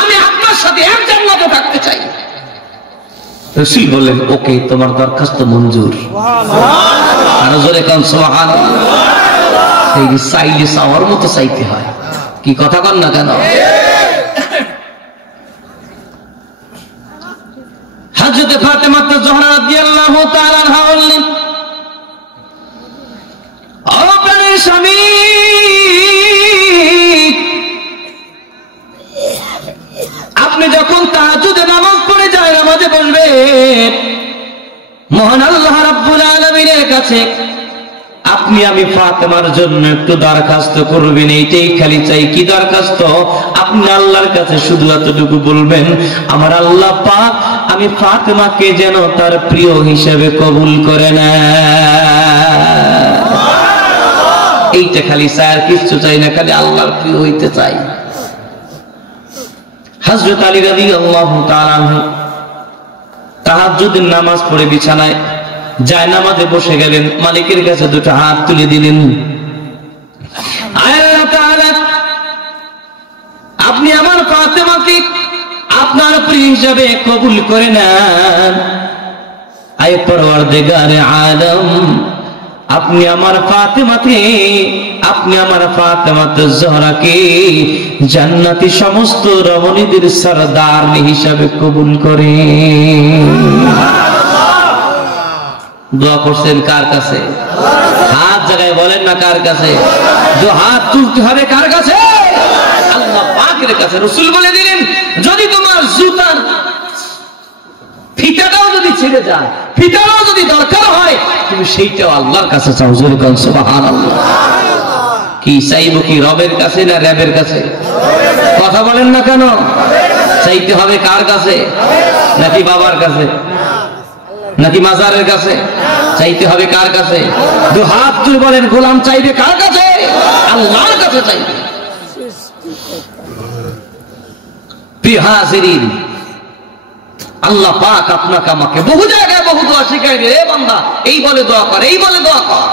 আমি আপনার সাথে এক জান্নাতে থাকতে চাই। রাসূল বললেন, ওকে, তোমার দরখাস্ত মঞ্জুর। সুবহানাল্লাহ। আর জোরে কোন সুবহানাল্লাহ। এই চাইলে চাওয়ার মতো চাইতে হয়। কি কথা কন না কেন? হযরত ফাতেমা জোহরা রাদিয়াল্লাহু তাআলা আনহা বললেন, ও প্রাণের স্বামী, আপনি যখন তাহাজ্জুদে নামাজ পড়ে যায় নামাজে বসবেন, মহান আল্লাহ রাব্বুল আলামিনের কাছে আপনি আমি ফাতেমার জন্য একটু দরখাস্ত করবেন। এইটাই খালি চাই। কি দরখাস্ত? আপনি আল্লাহর কাছে শুধু এতটুকু বলবেন, আমার আল্লাহ পাক আমি ফাতেমাকে যেন তার প্রিয় হিসেবে কবুল করে নেয়। এইটা খালি চাই, আর কিছু চাই না, খালি আল্লাহর প্রিয় হইতে চাই। হযরত আলী রাদিয়াল্লাহু তাআলা আনহু তাহাজ্জুদের নামাজ পড়ে বিছানায় যায় নামাজে বসে গেলেন, মালিকের কাছে দুটো হাত তুলে দিলেন, আল্লাহ তাআলা আপনি আমার ফাতেমাকে আপনার প্রিয় হিসাবে কবুল করে নেন। আয় পরওয়ারদিগারে আলম, আপনি আমার ফাতেমাতে জোহরাকে জান্নাতি সমস্ত রমণীদের সরদার হিসাবে কবুল করেন। দোয়া করছেন কার কাছে? হাত জায়গায় বলেন না কার কাছে? যে হাত তুলতে হবে কার কাছে? আল্লাহ পাকের কাছে। রাসূল বলে দিলেন, যদি তোমার জুতার ফিতাটাও যদি ছিঁড়ে যায়, ফিতাটাও যদি দরকার হয়, তুমি সেইটাও আল্লাহর কাছে চাও। জোরে বলেন সুবহানাল্লাহ। কি চাইবো? কি রবের কাছে না রবের কাছে? কথা বলেন না কেন? চাইতে হবে কার কাছে? নাকি বাবার কাছে, নাকি মাজারের কাছে? চাইতে হবে কার কাছে? দু হাত তুলে বলেন, গোলাম চাইবে কার কাছে? আল্লাহর কাছে চাইবে। প্রিয় হাজিরিন, আল্লাহ পাক আপনাকে আমাকে বহু জায়গায় বহু দোয়া শিখাই দিয়ে, বান্দা এই বলে দোয়া কর, এই বলে দোয়া কর।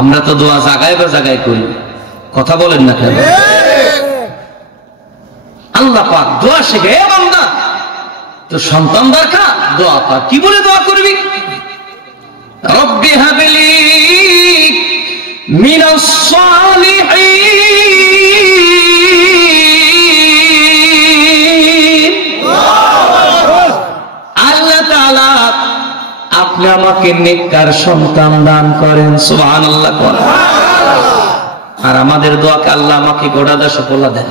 আমরা তো দোয়া জায়গায় বা জায়গায় করি, কথা বলেন না কেন? আল্লাহ পাক দোয়া শিখে, বান্দা তো সন্তান দরকার, দোয়া কর। কি বলে দোয়া করবি? রব্বি হাবলি মিনাস সালিহিন। আল্লাহ তাআলা আপনি আমাকে নেককার সন্তান দান করেন। সুবহানাল্লাহ। আর আমাদের দোয়াকে আল্লাহ আমাকে গোড়াদা সফলতা দেন।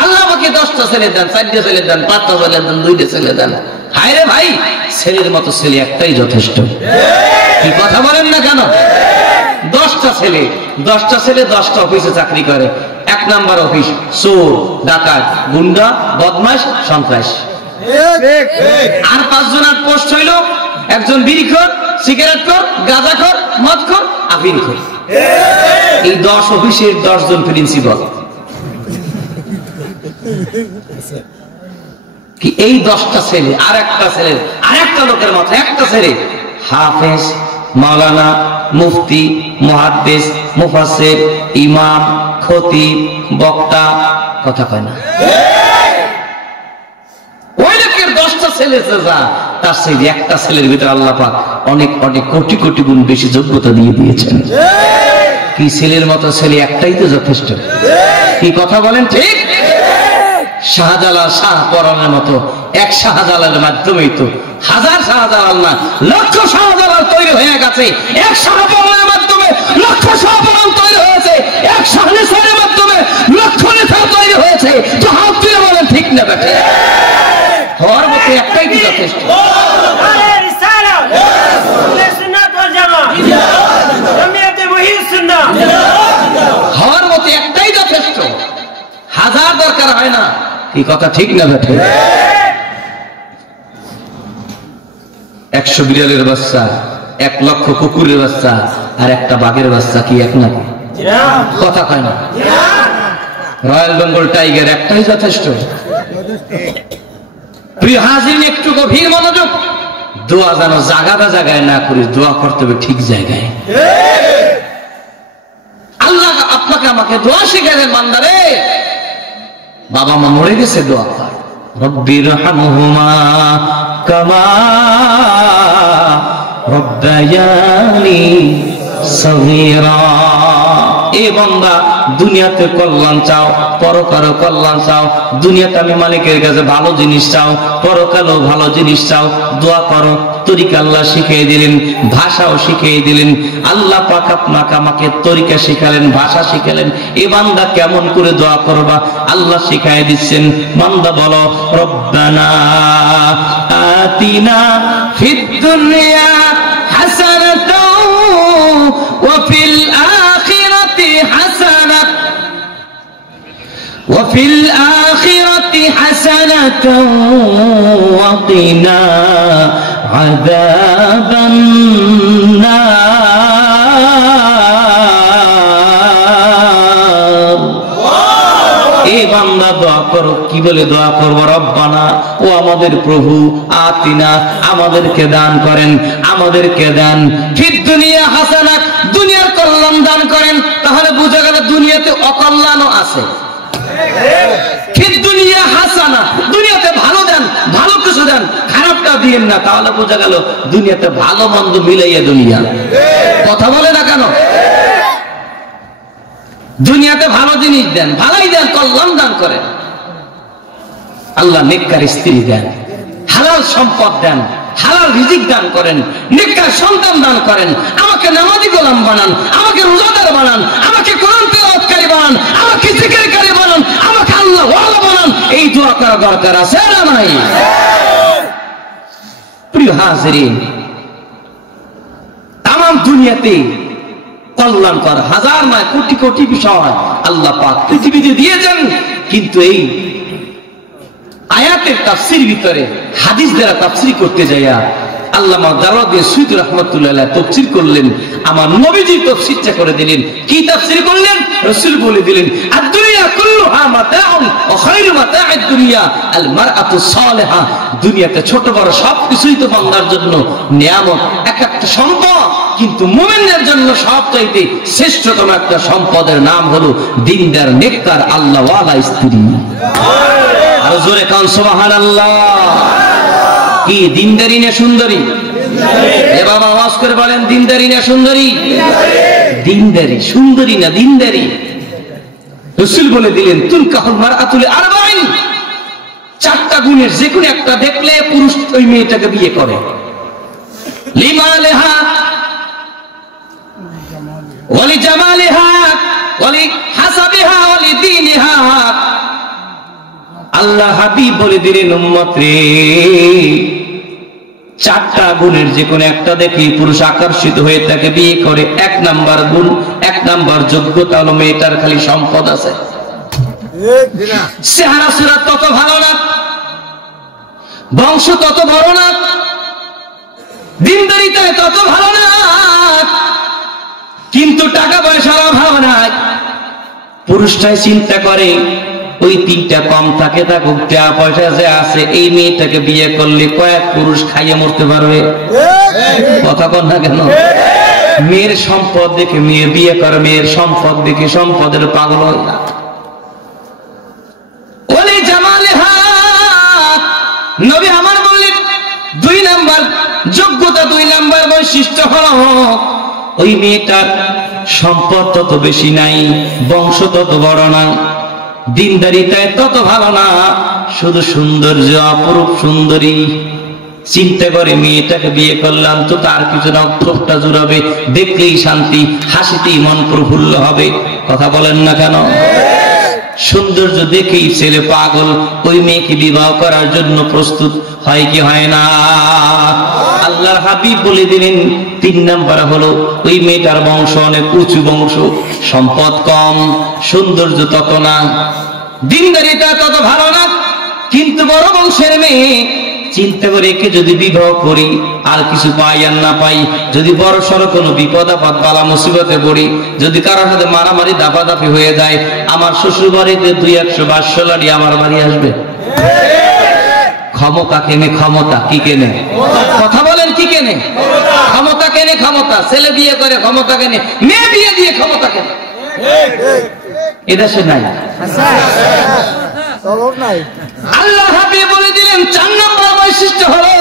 আল্লাহ আমাকে 10টা ছেলে দেন, 4টা ছেলে দেন, 5টা ছেলে দেন, 2টা ছেলে দেন। হায় রে ভাই, ছেলের মতো ছেলে একটাই যথেষ্ট। কি কথা বলেন না কেন? 10টা ছেলে, 10টা অফিসে চাকরি করে। 1 নাম্বার অফিস চোর, ডাকাত, গুন্ডা, বদমাশ, সন্ত্রাস। আর 5 জনের পোস্ট হইল, একজন বিড়িখোর, সিগারেটখোর, গাঁজাখোর, মদখোর, আফিনখোর। এই 10 অফিসের 10 জন প্রিন্সিপাল। কি এই 10টা ছেলে আর একটা ছেলে, আর একটা লোকের মতো একটা ছেলে হাফেজ, মাওলানা, মুফতি, মুহাদ্দিস, মুফাসসির, ইমাম, খতিব, বক্তা, কথা কয় না? ওই লোকের 10টা ছেলে যা, তার সেই একটা ছেলের ভিতরে আল্লাহ পাক অনেক অনেক কোটি কোটি গুণ বেশি যোগ্যতা দিয়ে দিয়েছেন। কি ছেলের মতো ছেলে একটাই তো যথেষ্ট। কি কথা বলেন? ঠিক। শাহজালাল শাহ পরানের মতো এক শাহজালালের মাধ্যমেই তো হাজার শাহজালাল না, লক্ষ শাহজালাল তৈরি হয়ে গেছে। এক শাহপরানের মাধ্যমে লক্ষ শাহপরান তৈরি হয়েছে। এক শাহনেসারের মাধ্যমে লক্ষ নেতা তৈরি হয়েছে। তো হাত তুলে বলেন ঠিক না বেঠে? হওয়ার মতো একটাই কি যথেষ্ট? হওয়ার মতো একটাই যথেষ্ট, হাজার দরকার হয় না। কি কথা ঠিক না বেঠে? 100 বিড়ালের বাচ্চা, 1 লক্ষ কুকুরের বাচ্চা, আর একটা বাঘের বাচ্চা কি এক নাকি? কথা কয় না? রয়্যাল বেঙ্গল টাইগার একটাই যথেষ্ট। প্রিয় হাজির, একটু গভীর মনোযোগ। দোয়া যেন জায়গাটা জায়গায় না করি, দোয়া করতে হবে ঠিক জায়গায়। আল্লাহ আপনাকে আমাকে দোয়া শিখালেন, বান্দারে বাবা মা মরে গেছে, দোয়া কর, রব্বির হামহুমা কামা রব্বায়ানি সগীরা। এ বান্দা দুনিয়াতে কল্যাণ চাও, পরকালে কল্যাণ চাও। দুনিয়াতে আমি মালিকের কাছে ভালো জিনিস চাও, পরকালেও ভালো জিনিস চাও। দোয়া করো, তরিকা আল্লাহ শিখিয়ে দিলেন, ভাষাও শিখিয়ে দিলেন। আল্লাহ পাক আপনাকে আমাকে তরিকা শিখালেন, ভাষা শিখালেন। এ বান্দা কেমন করে দোয়া করবা আল্লাহ শিখাই দিচ্ছেন। বান্দা বলো, রব্বানা আতিনা ফিদ দুনিয়া হাসানাতাও ওয়া ফিল আখিরাতি হাসানাত وفي الآخرة حسنة وقنا عذاب النار এই বান্দা দোয়া করো, কি বলে দোয়া করবো? রব্বানা, ও আমাদের প্রভু, আতিনা, আমাদেরকে দান করেন, আমাদেরকে দেন, ফিদ দুনিয়া হাসানা, দুনিয়ার কল্যাণ দান করেন। তাহলে বোঝা গেল দুনিয়াতে অকল্যাণও আছে। দুনিয়া হাসানা, দুনিয়াতে ভালো দেন, ভালো কিছু দেন, খারাপটা দিয়েন না। তাহলে বোঝা গেল দুনিয়াতে ভালো মন্দ মিলাইয়া দুনিয়া। কথা বলে না কেন? দুনিয়াতে ভালো জিনিস দেন, ভালোই দেন, কল্যাণ দান করেন। আল্লাহ নেককার স্ত্রী দেন, হালাল সম্পদ দেন, হালাল রিজিক দান করেন, নেককার সন্তান দান করেন। আমাকে নামাজি গোলাম বানান, আমাকে রোজাদার বানান, আমাকে কোরআন তেলাওয়াতকারী বানান, আমাকে জিকিরকারী বানান, আমাকে আল্লাহ ওয়ালা বানান। এই দোয়া করা দরকার আছে না নাই? প্রিয় হাজিরিন, তামাম দুনিয়াতে কল্যাণ কর হাজার নয় কোটি কোটি বিষয় আল্লাহ পাক পৃথিবীতে দিয়েছেন। কিন্তু এই আয়াতের তাফসীর ভিতরে হাদিস দ্বারা তাফসীর করতে যাইয়া আল্লামা জালালউদ্দিন সুয়ুতী রাহমাতুল্লাহ আলাইহি তাফসীর করলেন, আমার নবীজি তাফসীরটা করে দিলেন। কি তাফসীর করলেন? রাসূল বলে দিলেন, আদ-দুনিয়া কুল্লুহা মাতাউন ওয়া খায়রু মাতা'আদ দুনিয়া আল মারআতু সালিহা। দুনিয়াতে ছোট বড় সবকিছুই তো বান্দার জন্য নিয়ামত, এক একটা সম্পদ। কিন্তু মুমিনদের জন্য সবচাইতে শ্রেষ্ঠতম একটা সম্পদের নাম হলো দিনদার, নেককার, আল্লাহওয়ালা স্ত্রী। আর জোরে কান সুবহানাল্লাহ। কি দিনদারি না সুন্দরী? এ বাবা আওয়াজ করে বলেন, দিনদারি না সুন্দরী? দিনদারি, সুন্দরী না দিনদারি। রাসূল বলে দিলেন, তুনকাহুল মারআতু লিআরবাইন, চারটা গুণের যে কোনো একটা দেখলে পুরুষ ওই মেয়েটাকে বিয়ে করে। লিমালিহা ওয়ালি জামালিহা ওয়ালি হাসাবিহা ওয়ালি দীনিহা। আল্লাহ হাবিব বলে দিলেন, উম্মত রে, চারটা গুণের যে কোনো একটা দেখে পুরুষ আকর্ষিত হয়ে তাকে বিয়ে করে। এক নাম্বার গুণ, এক নাম্বার যোগ্যতা হলো মেয়েটার খালি সম্পদ আছে। চেহারা সুরাত তত ভালো না, বংশ তত বড় না, দিনদারিতায় তত ভালো না, কিন্তু টাকা পয়সারও ভালো না। পুরুষটাই চিন্তা করে ওই তিনটা কম থাকে, থাকুক, টাকা পয়সা যে আছে, এই মেয়েটাকে বিয়ে করলে কয়েক পুরুষ খাইয়ে মরতে পারবে। কথা কন না কেন? মেয়ের সম্পদ দেখে মেয়ে বিয়ে করে, মেয়ের সম্পদ দেখে সম্পদের পাগল হয় না। ওলি জামালিহা, নবী আমার বললেন, দুই নাম্বার যোগ্যতা, দুই নাম্বার বৈশিষ্ট্য হলো ওই মেয়েটার সম্পদ তত বেশি নাই, বংশ তত বড় না, দিনদারিতায় তত ভালো না, শুধু সৌন্দর্য, অপরূপ সুন্দরী। চিন্তা করে মেয়েটাকে বিয়ে করলাম তো তার কিছু না, ঠোঁটটা জুড়াবে, দেখলেই শান্তি, হাসিতেই মন প্রফুল্ল হবে। কথা বলেন না কেন? সৌন্দর্য দেখেই ছেলে পাগল, ওই মেয়েকে বিবাহ করার জন্য প্রস্তুত হয় কি হয় না? আল্লাহর হাবিব বলে দিলেন, তিন নাম্বার হলো ওই মেয়েটার বংশ অনেক উঁচু বংশ, সম্পদ কম, সৌন্দর্য তত না, দিনদারিতা তত ভালো না, কিন্তু বড় বংশের মেয়ে। চিন্তা করে একে যদি বিবাহ করি, আর কিছু পাই আর না পাই, যদি বড় সড়ো কোনো বিপদ আপদ বালা মুসিবতে পড়ি, যদি কারোর সাথে মারামারি দাপাদাপি হয়ে যায়, আমার শ্বশুর বাড়িতে 200 500 লাড়ি আমার বাড়ি আসবে। ক্ষমতা কেনে, ক্ষমতা কি কেনে? কথা বলেন, কি কেনে? ক্ষমতা কেনে, ক্ষমতা। ছেলে বিয়ে করে ক্ষমতা কেনে, মেয়ে বিয়ে দিয়ে ক্ষমতা কেনে। এদেশে নাই, আল্লাহ হাবিব বলে দিলেন, 4 নম্বর বৈশিষ্ট্য হলো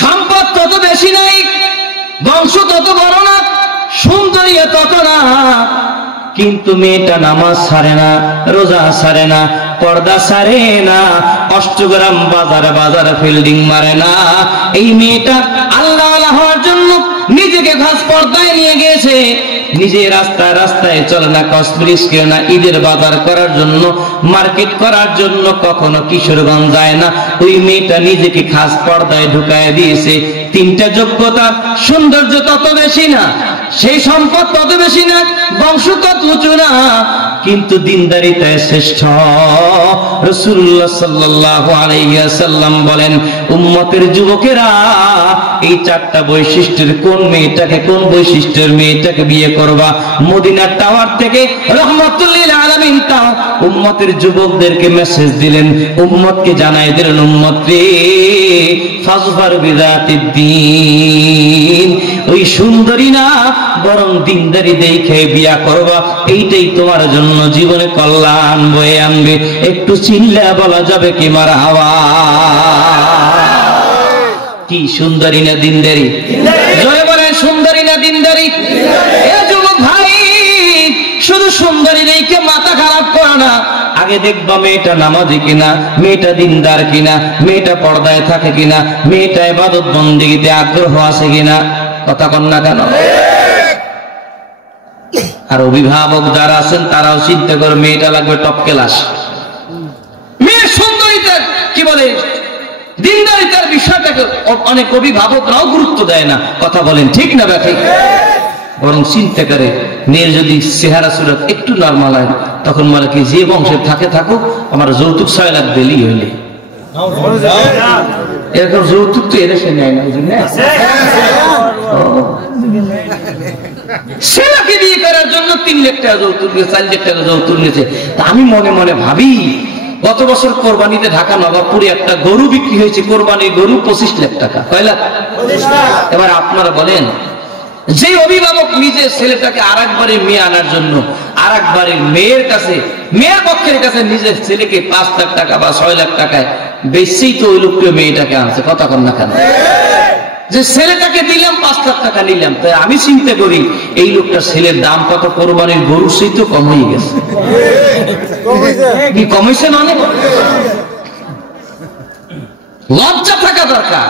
সম্পদ তত বেশি নাই, বংশ তত বড় না, সুন্দরী তত না, কিন্তু মেয়েটা নামাজ ছাড়ে না, রোজা ছাড়ে না, পর্দা ছাড়ে না, অষ্টগ্রাম বাজারে বাজারে ফিল্ডিং মারে না। এই মেয়েটা আল্লাহ হওয়ার জন্য নিজেকে খাস পর্দায় নিয়ে গেছে, নিজে রাস্তায় রাস্তায় চলে না, কসমেটিক্স কেনে না, ঈদের বাজার করার জন্য, মার্কেট করার জন্য কখনো কিশোরগঞ্জ যায় না। ওই মেয়েটা নিজেকে খাস পর্দায় ঢুকায় দিয়েছে। তিনটা যোগ্যতা, সৌন্দর্য তত বেশি না, সেই সম্পদ তত বেশি না, বংশ তত উঁচু না, কিন্তু দিনদারিতায় শ্রেষ্ঠ। রাসূলুল্লাহ সাল্লাল্লাহু আলাইহি ওয়াসাল্লাম বলেন, উম্মতের যুবকেরা এই চারটা বৈশিষ্ট্যের কোন মেয়েটাকে, কোন বৈশিষ্ট্যের মেয়েটাকে বিয়ে করবা? মদিনার টাওয়ার থেকে রহমাতুল লিল আলামিন তা উম্মতের যুবকদেরকে মেসেজ দিলেন, উম্মতকে জানাই দিলেন, উম্মত রে ফাজফার বিযাতিদ দ্বীন, ওই সুন্দরী না বরং দিনদারি দেখে বিয়া করবা, এইটাই তোমার জন্য জীবনে কল্যাণ বয়ে আনবে। একটু চিল্লা বলা যাবে কি মারহাবা? কি সুন্দরী না দিনদারি? জয় বলেন, সুন্দরী না দিনদারি? এ যুবক ভাই, শুধু সুন্দরী দেখে মাথা খারাপ করো না, আগে দেখবা মেয়েটা নামাজি কিনা, মেয়েটা দিনদার কিনা, মেয়েটা পর্দায় থাকে কিনা, মেয়েটা ইবাদত বন্দেগীতে আগ্রহ আছে কিনা। কথা কন না কেন? আর অভিভাবক যারা আছেন তারাও চিন্তা করে মেয়েটা লাগবে টপ ক্লাস। মেয়ের সুন্দরিতা কি বলে দিনদারিতার বিষয়টাকে অনেক অভিভাবকরাও গুরুত্ব দেয় না। কথা বলেন ঠিক না ব্যাঠিক? বরং চিন্তা করে মেয়ের যদি চেহারা সুরত একটু নর্মাল হয়, তখন বলে কি যে বংশের থাকে থাকুক, আমার যৌতুক 6 লাখ দিলেই হইলে। এরকম যৌতুক তো এদেশে নেয় না, বুঝলেন? ছেলেকে বিয়ে করার জন্য 3 লাখ টাকা যৌতুক, 4 লাখ টাকা যৌতুক নিয়েছে। তা আমি মনে মনে ভাবি, গত বছর কোরবানিতে ঢাকা নবাবপুরে একটা গরু বিক্রি হয়েছে, কোরবানির গরু 25 লাখ টাকা। কয় লাখ? এবার আপনারা বলেন, যে অভিভাবক নিজের ছেলেটাকে আরেকবারে মেয়ে আনার জন্য আরেকবারে মেয়ের কাছে, মেয়ের পক্ষের কাছে নিজের ছেলেকে 5 লাখ টাকা বা 6 লাখ টাকায় বেশিই তো ওই লোককে মেয়েটাকে আনছে। কথা কন না কেন? যে ছেলেটাকে দিলাম 5 লাখ টাকা নিলাম, তাই আমি চিন্তা করি এই লোকটা ছেলের দাম কত কোরবানির গরুর সেই তো কম হয়ে গেছে। কি কমেছে? মানে লজ্জা থাকা দরকার।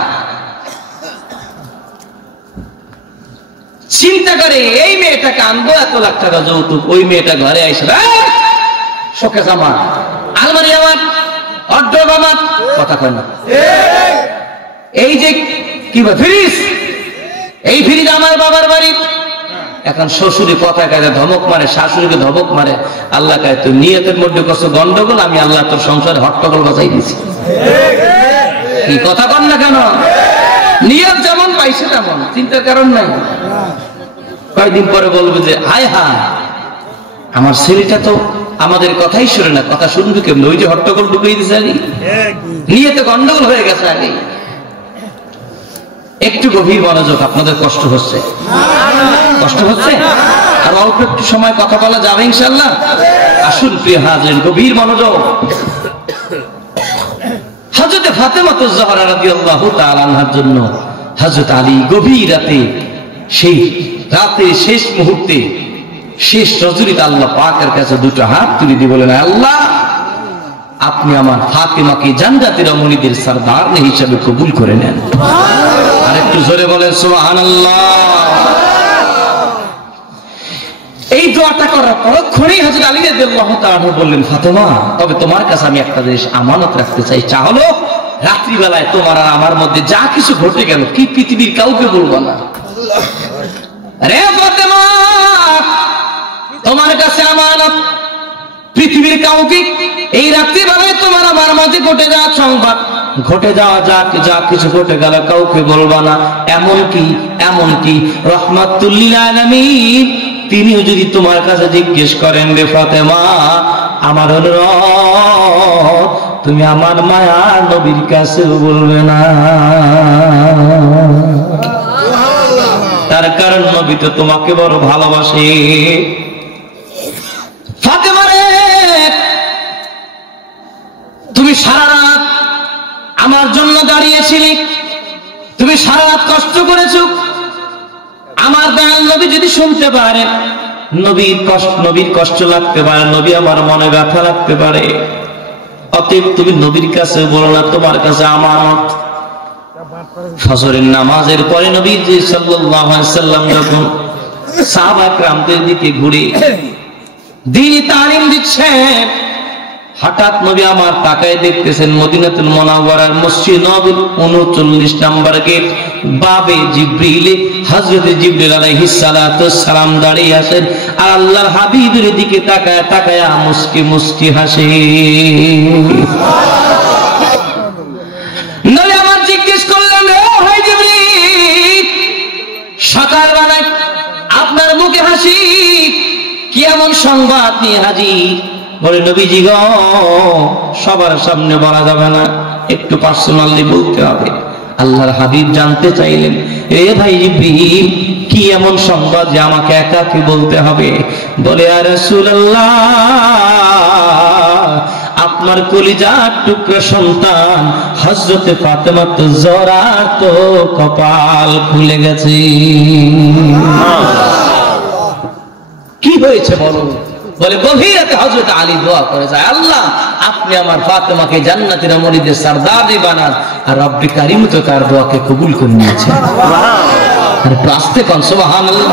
চিন্তা করে এই মেয়েটাকে আনবো, 1 লাখ টাকা যৌতুক, ওই মেয়েটা ঘরে আইসে শোকে জামা, আলমারি আমার, অর্ডার আমার। কথা কয় না? এই যে কি ফ্রিজ, এই ফ্রিজ আমার বাবার বাড়ি। এখন শ্বশুরি কথা কাজে ধমক মারে, শাশুড়িকে ধমক মারে, আল্লাহ কায় তুই নিয়তের মধ্যে কষ্ট গন্ডগোল, আমি আল্লাহ তোর সংসারে হট্টগোল বাঁচাই দিছি। কি কথা কন না কেন? নিয়ত যেমন পাইছে তেমন, চিন্তার কারণ নাই। কয়েকদিন পরে বলবে যে হায় হায়, আমার ছেলেটা তো আমাদের কথাই শুনে না, কথা শুনবে কেমন? ওই যে হট্টগোল ঢুকিয়ে দিছে আগে, নিয়তে গন্ডগোল হয়ে গেছে আগে। একটু গভীর মনোযোগ, আপনাদের কষ্ট হচ্ছে? কষ্ট হচ্ছে? আর অল্প একটু সময় কথা বলা যাবে ইনশাআল্লাহ। আসুন প্রিয় হাজির, গভীর মনোযোগ। হযরত ফাতেমা তুজ-জাহরা রাদিয়াল্লাহু তাআলা আনহার জন্য হযরত আলী গভীর রাতে, সেই রাতের শেষ মুহূর্তে, শেষ রজনীতে আল্লাহ পাকের কাছে 2টা হাত তুলে দিয়ে বলেন, আল্লাহ আপনি আমার ফাতেমাকে জান্নাতের রমণীদের সরদার হিসেবে কবুল করে নেন। আর একটু জোরে বলেন সুবহানাল্লাহ। এই দোয়াটা করার পরক্ষণেই হযরত আলী রাদিয়াল্লাহু তাআলা বললেন, ফাতেমা তবে তোমার কাছে আমি একটা জিনিস আমানত রাখতে চাই। চা হলো রাত্রিবেলায় তোমার আর আমার মধ্যে যা কিছু ঘটে গেল, কি পৃথিবীর কাউকে বলবো না। রে ফাতেমা, তোমার কাছে আমানত, পৃথিবীর কাউকে এই রাত্রিবেলায় তোমার আমার মাঝে ঘটে যাওয়া সংবাদ, ঘটে যাওয়া যা কিছু ঘটে গেল কাউকে বলবা না। এমনকি রাহমাতুল লিল আলামিন তিনিও যদি তোমার কাছে জিজ্ঞেস করেন, রে ফাতেমা আমার অনুরোধ, তুমি আমার মায়ার নবীর কাছে বলবে না। তার কারণ নবী তো তোমাকে বড় ভালোবাসে। ফাতেমা রে, তুমি সারা রাত আমার জন্য দাঁড়িয়েছিলে, তুমি সারা রাত কষ্ট করেছো। আমার দয়াল নবী যদি শুনতে পারেন, নবীর কষ্ট লাগতে পারে, নবী আমার মনে ব্যথা লাগতে পারে। অতএব তুমি নবীর কাছে বলো না তোমার কাছে আমানত। ফজরের নামাজের পরে নবী সাল্লাল্লাহু আলাইহি ওয়াসাল্লাম যখন সাহাবা کرامদের দিকে ঘুরে দ্বীনি তালিম দিচ্ছেন, হঠাৎ নবী আমার তাকায় দেখতেছেন মদিনাতুল মুনাওয়ারার মসজিদ নববীর 39 নম্বর গেট বাবে জিবরিলে হযরত জিবরিল আলাইহিস সালাতু সালাম দাঁড়িয়ে আছেন, আর আল্লাহর হাবিবের দিকে তাকায় তাকায়া মুস্কি মুস্কি হাসে। নবী আমার জিজ্ঞেস করলেন, ও ভাই জিবরিল, সকালবেলায় আপনার মুখে হাসি, কি এমন সংবাদ নিয়ে হাজির? বলে, নবীজি গো, সবার সামনে বলা যাবে না, একটু পার্সোনালি বলতে হবে। আল্লাহর হাবিব জানতে চাইলেন, এ ভাই জিবরিল, কি এমন সংবাদ যে আমাকে একাকি বলতে হবে? বলে, ইয়া রাসূলুল্লাহ, আপনার কলিজার টুকরা সন্তান হযরতে ফাতেমা জোহরার তো কপাল খুলে গেছে। কি হয়েছে বলো? বলে, গভীর রাতে হযরত আলী দোয়া করে যায়, আল্লাহ আপনি আমার ফাতেমাকে জান্নাতের মুরিদের সরদারি বানান। আর রব্বে কারীম তো তার দোয়াকে কবুল করে নিয়েছেন। আর আস্তে কোন সুবহানাল্লাহ,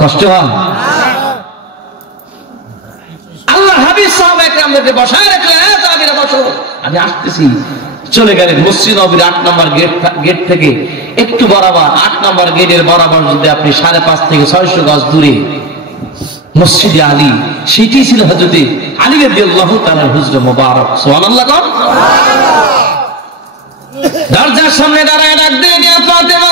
কষ্ট হয়। আল্লাহ হাবিব সাহাবা একরামকে বসায় রাখলেন, তাগিরা বসো, আমি আসতেছি। চলে গেলেন মসজিদ নববীর 8 নম্বর গেট থেকে একটু বরাবর, 8 নম্বর গেটের বরাবর যদি আপনি 5.5 থেকে 600 গজ দূরে মসজিদে আলী, সেটি ছিল হযরত আলী রাদিয়াল্লাহু তাআলার হুজরা মুবারক। সুবহানাল্লাহ কোন। দরজার সামনে দাঁড়ায় ডাক দিয়ে দিয়া ফাতেমা,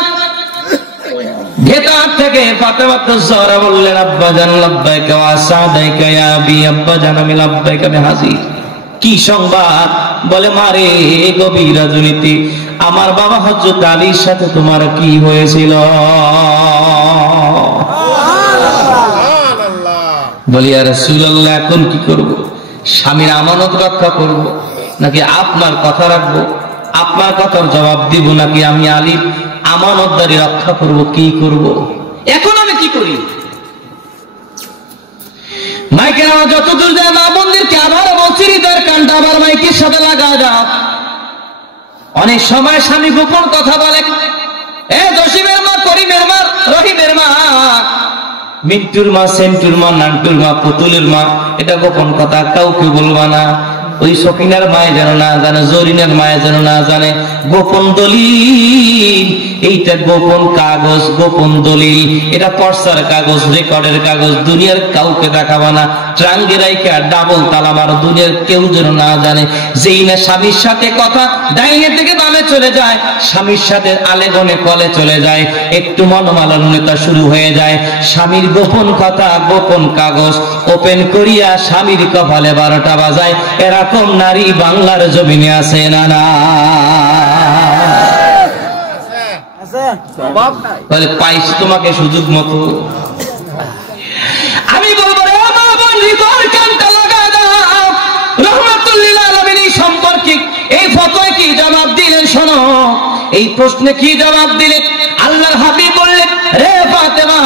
ভেতর থেকে ফাতেমা জোহরা বললেন, আব্বা জান লাব্বাইকা ওয়া সাদাইকা ইয়া আবি, আব্বা জান আমি লাব্বাইকা, আমি হাজির। কি সংবাদ? বলে, মারে গভীর রজনীতে আমার বাবা হযরত আলীর সাথে তোমার কি হয়েছিল? বলি, ইয়া রাসূলুল্লাহ, এখন কি করব? স্বামীর আমানত রক্ষা করব নাকি আপনার কথা রাখবো? আপনার কথার জবাব দিব নাকি আমি আলীর আমানতদারি রক্ষা করব? কি করব? এখন আমি কি করি? মাইকের আওয়াজ যতদূর যায় মা বোনদেরকে আবার বলছি, হৃদয়ের কানটা আবার মাইকের সাথে লাগা যাও। অনেক সময় স্বামী গোপন কথা বলে, এ জসিমের মা, করিমের মা, রহিমের মা, মিন্টুর মা, সেন্টুর মা, নান্টুর মা, পুতুলের মা, এটা গোপন কথা, কাউকে বলবা না। ওই সকিনার মায়ে যেন না জানে, জরিনার মায়ে যেন না জানে। গোপন দলিল, এইটা গোপন কাগজ, গোপন দলিল, এটা পর্সার কাগজ, রেকর্ডের কাগজ, দুনিয়ার কাউকে দেখাবা না। ট্রাঙ্গে রাইখা ডাবল তালা মারো, দুনিয়ার কেউ যেন না জানে। যেই না স্বামীর সাথে কথা ডাইনে থেকে বামে চলে যায়, স্বামীর সাথে আলেগনে কলে চলে যায়, একটু মনোমালিন্যতা শুরু হয়ে যায়, স্বামীর গোপন কথা, গোপন কাগজ ওপেন করিয়া স্বামীর কপালে 12টা বাজায়। এরকম নারী বাংলার জমিনে আছে না? না, বলে পাইছি তোমাকে সুযোগ মতো। আমি বলবো, রে মা বোন, হৃদয়ের কানটা লাগা দাও। রহমাতুল লিল আলামিন এই সম্পর্কে এই ফতোয়া কি জবাব দিলেন? শোনো, এই প্রশ্নে কি জবাব দিলেন? আল্লাহর হাবিব বললেন, রে ফাতেমা,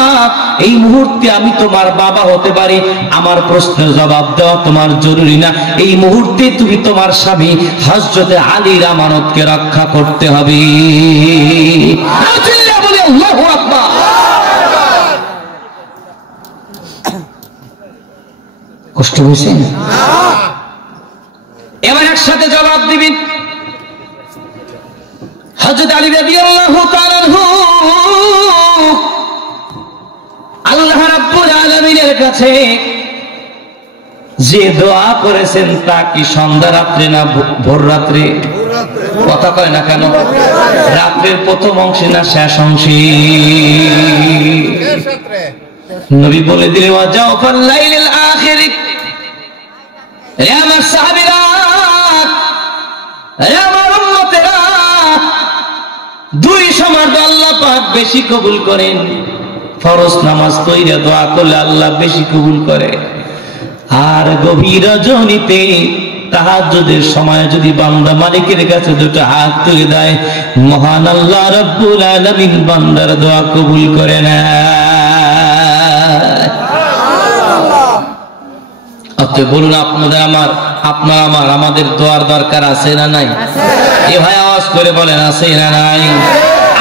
এই মুহূর্তে আমি তোমার বাবা হতে পারি, আমার প্রশ্নের জবাব দেওয়া তোমার জরুরি না। এই মুহূর্তে তুমি তোমার স্বামী হযরতে আলীর আমানতকে রক্ষা করতে হবে। বলি আল্লাহু আকবার। কষ্ট হয়েছে? এবার একসাথে জবাব দিবেন। হযরত আলী রাদিয়াল্লাহু তাআলা আল্লাহ রাব্বুল আলামিনের কাছে যে দোয়া করেছেন, তা কি সন্ধ্যা রাত্রে না ভোর রাত্রে? কথা কয় না কেন? রাত্রের প্রথম অংশে না শেষ অংশে? নবী বলে দিলেন, ওয়া জাওফাল লাইলিল আখির। রে আমার সাহাবীরা, রে আমার উম্মতেরা, দুই সময় আল্লাহ পাক বেশি কবুল করেন। ফরজ নামাজ পড়ে দোয়া করলে আল্লাহ বেশি কবুল করে। আর গভীর রজনীতে তাহাজ্জুদের সময় যদি বান্দা মালিকের কাছে দুটো হাত তুলে দেয়, মহান আল্লাহ রাব্বুল আলামিন বান্দার দোয়া কবুল করে নেয়। অতএব বলুন আপনার আমাদের দোয়ার দরকার আছে না নাই? এ ভাই আওয়াজ করে বলেন আছে না নাই?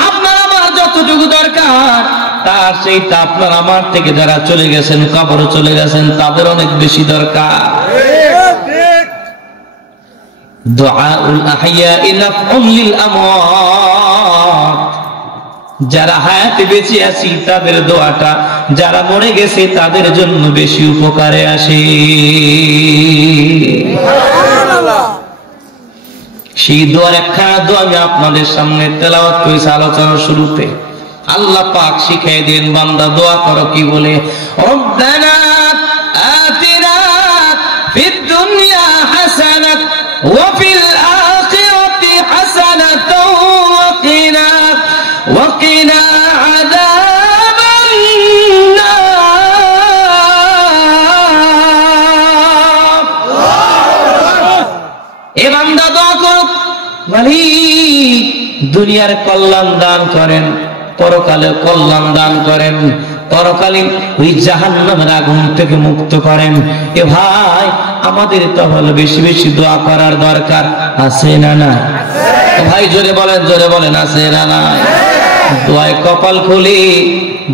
আপনার আমার যতটুকু দরকার তার সেইটা আপনার আমার থেকে যারা চলে গেছেন, কবরে চলে গেছেন, তাদের অনেক বেশি দরকার। দুআউল আহইয়াই নাফউল লিল আমওয়াত, যারা হায়াতে বেঁচে আছি তাদের দোয়াটা যারা মরে গেছে তাদের জন্য বেশি উপকারে আসে। সেই দোয়ার একখানা দোয়া আমি আপনাদের সামনে তেলাওয়াত করেছি আলোচনার শুরুতে। আল্লাহ পাক শিখিয়ে দেন, বান্দা দোয়া করো কি বলে, রব্বানা আতিনা ফিদ দুনিয়া হাসানাত ওয়া ফিল আখিরাতি হাসানাতাও ওয়া কিনা আযাবান নার। এ বান্দা দোয়া করো, মালিক দুনিয়ার কল্যাণ দান করেন, পরকালে কল্যাণ দান করেন, পরকালীন ওই জাহান্নামের আগুন থেকে মুক্ত করেন। এ ভাই আমাদের তাহলে বেশি বেশি দোয়া করার দরকার আছে না না? ভাই জোরে বলেন আছে না না? দোয়ায় কপাল খুলে,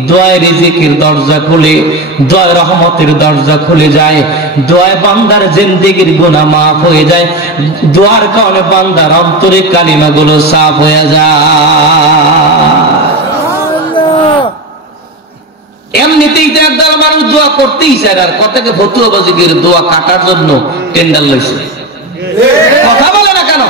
দোয়ায় রিজিকের দরজা খুলে, দোয়ায় রহমতের দরজা খুলে যায়, দোয়ায় বান্দার জিন্দেগির গুনাহ মাফ হয়ে যায়, দোয়ার কারণে বান্দার অন্তরে কালিমাগুলো সাফ হয়ে যায়। এমনিতেই তো একদল মানুষ দোয়া করতেই চায়, আর কথাকে ফতুয়াবাজি করে দোয়া কাটার জন্য টেন্ডার লইছে। কথা বলে না কেন?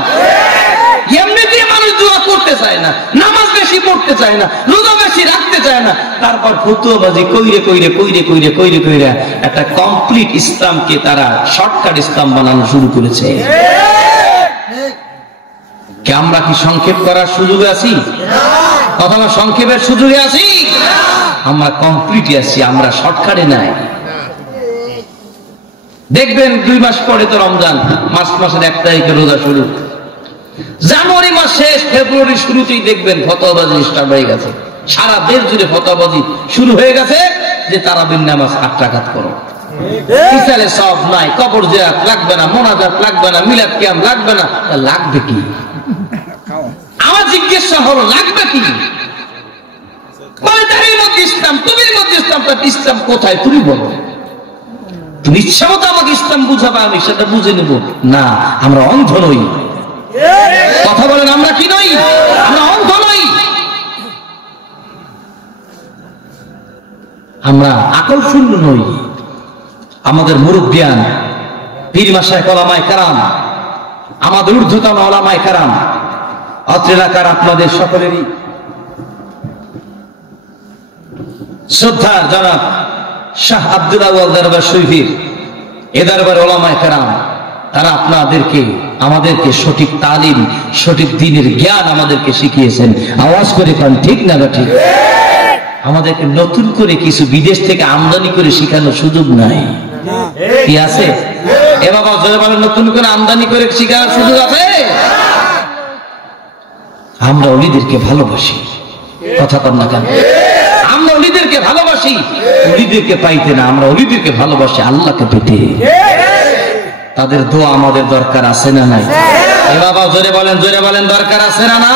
এমনিতেই মানুষ দোয়া করতে চায় না, নামাজ বেশি পড়তে চায় না, রোজা বেশি রাখতে চায় না, তারপর ফতুয়াবাজি কইরে একটা কমপ্লিট ইসলামকে তারা শর্টকাট ইসলাম বানানো শুরু করেছে। কি আমরা কি সংক্ষেপ করার সুযোগে আছি? কথা না, সংক্ষেপের সুযোগে আছি? আমরা কমপ্লিটই আছি, আমরা শর্টকাটে নাই। দেখবেন 2 মাস পরে তো রমজান, মার্চ মাসের 1 তারিখে রোজা শুরু, জানুয়ারি মাস শেষ, ফেব্রুয়ারি শুরুতেই দেখবেন ফতোয়াবাজি স্টার্ট হয়ে গেছে। সারা দেশ জুড়ে ফতোয়াবাজি শুরু হয়ে গেছে যে তারাবির নামাজ 8 রাকাত করো, ইসালে সব নাই, কবর জিয়ারত লাগবে না, মোনাজাত লাগবে না, মিলাদ কিয়াম লাগবে না। লাগবে কি? আমার জিজ্ঞাসা হলো লাগবে কি? বলে তারই মধ্যে ইসলাম, তুমি মধ্যে ইসলাম, তার ইসলাম কোথায় তুমি বলো। তুমি ইচ্ছা মতো আমাকে ইসলাম বুঝাবে, আমি সেটা বুঝে নেব না। আমরা অন্ধ নই। কথা বলেন, আমরা কি নই? আমরা অন্ধ নই। আমরা আকল শূন্য নই। আমাদের মুরব্বিয়ান, পীর মাশায়েখ, ওলামায়ে কেরাম, আমাদের ঊর্ধ্বতন ওলামায়ে কেরাম, অত্র এলাকার আপনাদের সকলেরই শ্রদ্ধার জনাব শাহ আব্দুল আউয়াল দরবার শরীফের এ দরবার ওলামায়ে কেরাম, তারা আপনাদেরকে আমাদেরকে সঠিক তালিম, সঠিক দ্বীনের জ্ঞান আমাদেরকে শিখিয়েছেন। আওয়াজ করে কোন ঠিক না ঠিক? আমাদেরকে নতুন করে কিছু বিদেশ থেকে আমদানি করে শেখানোর সুযোগ নাই। কি আছে? এ বাবা জোরে বলেন, নতুন করে আমদানি করে শেখানোর সুযোগ আছে? আমরা ওলিদেরকে ভালোবাসি। কথা কর না কেন? আমরা ওলিদেরকে ভালোবাসি, ওলিদেরকে পাইতে না, আমরা ওলিদেরকে ভালোবাসি আল্লাহকে পেতে। তাদের দোয়া আমাদের দরকার আছে না নাই? এ বাবা জোরে বলেন দরকার আছে না না?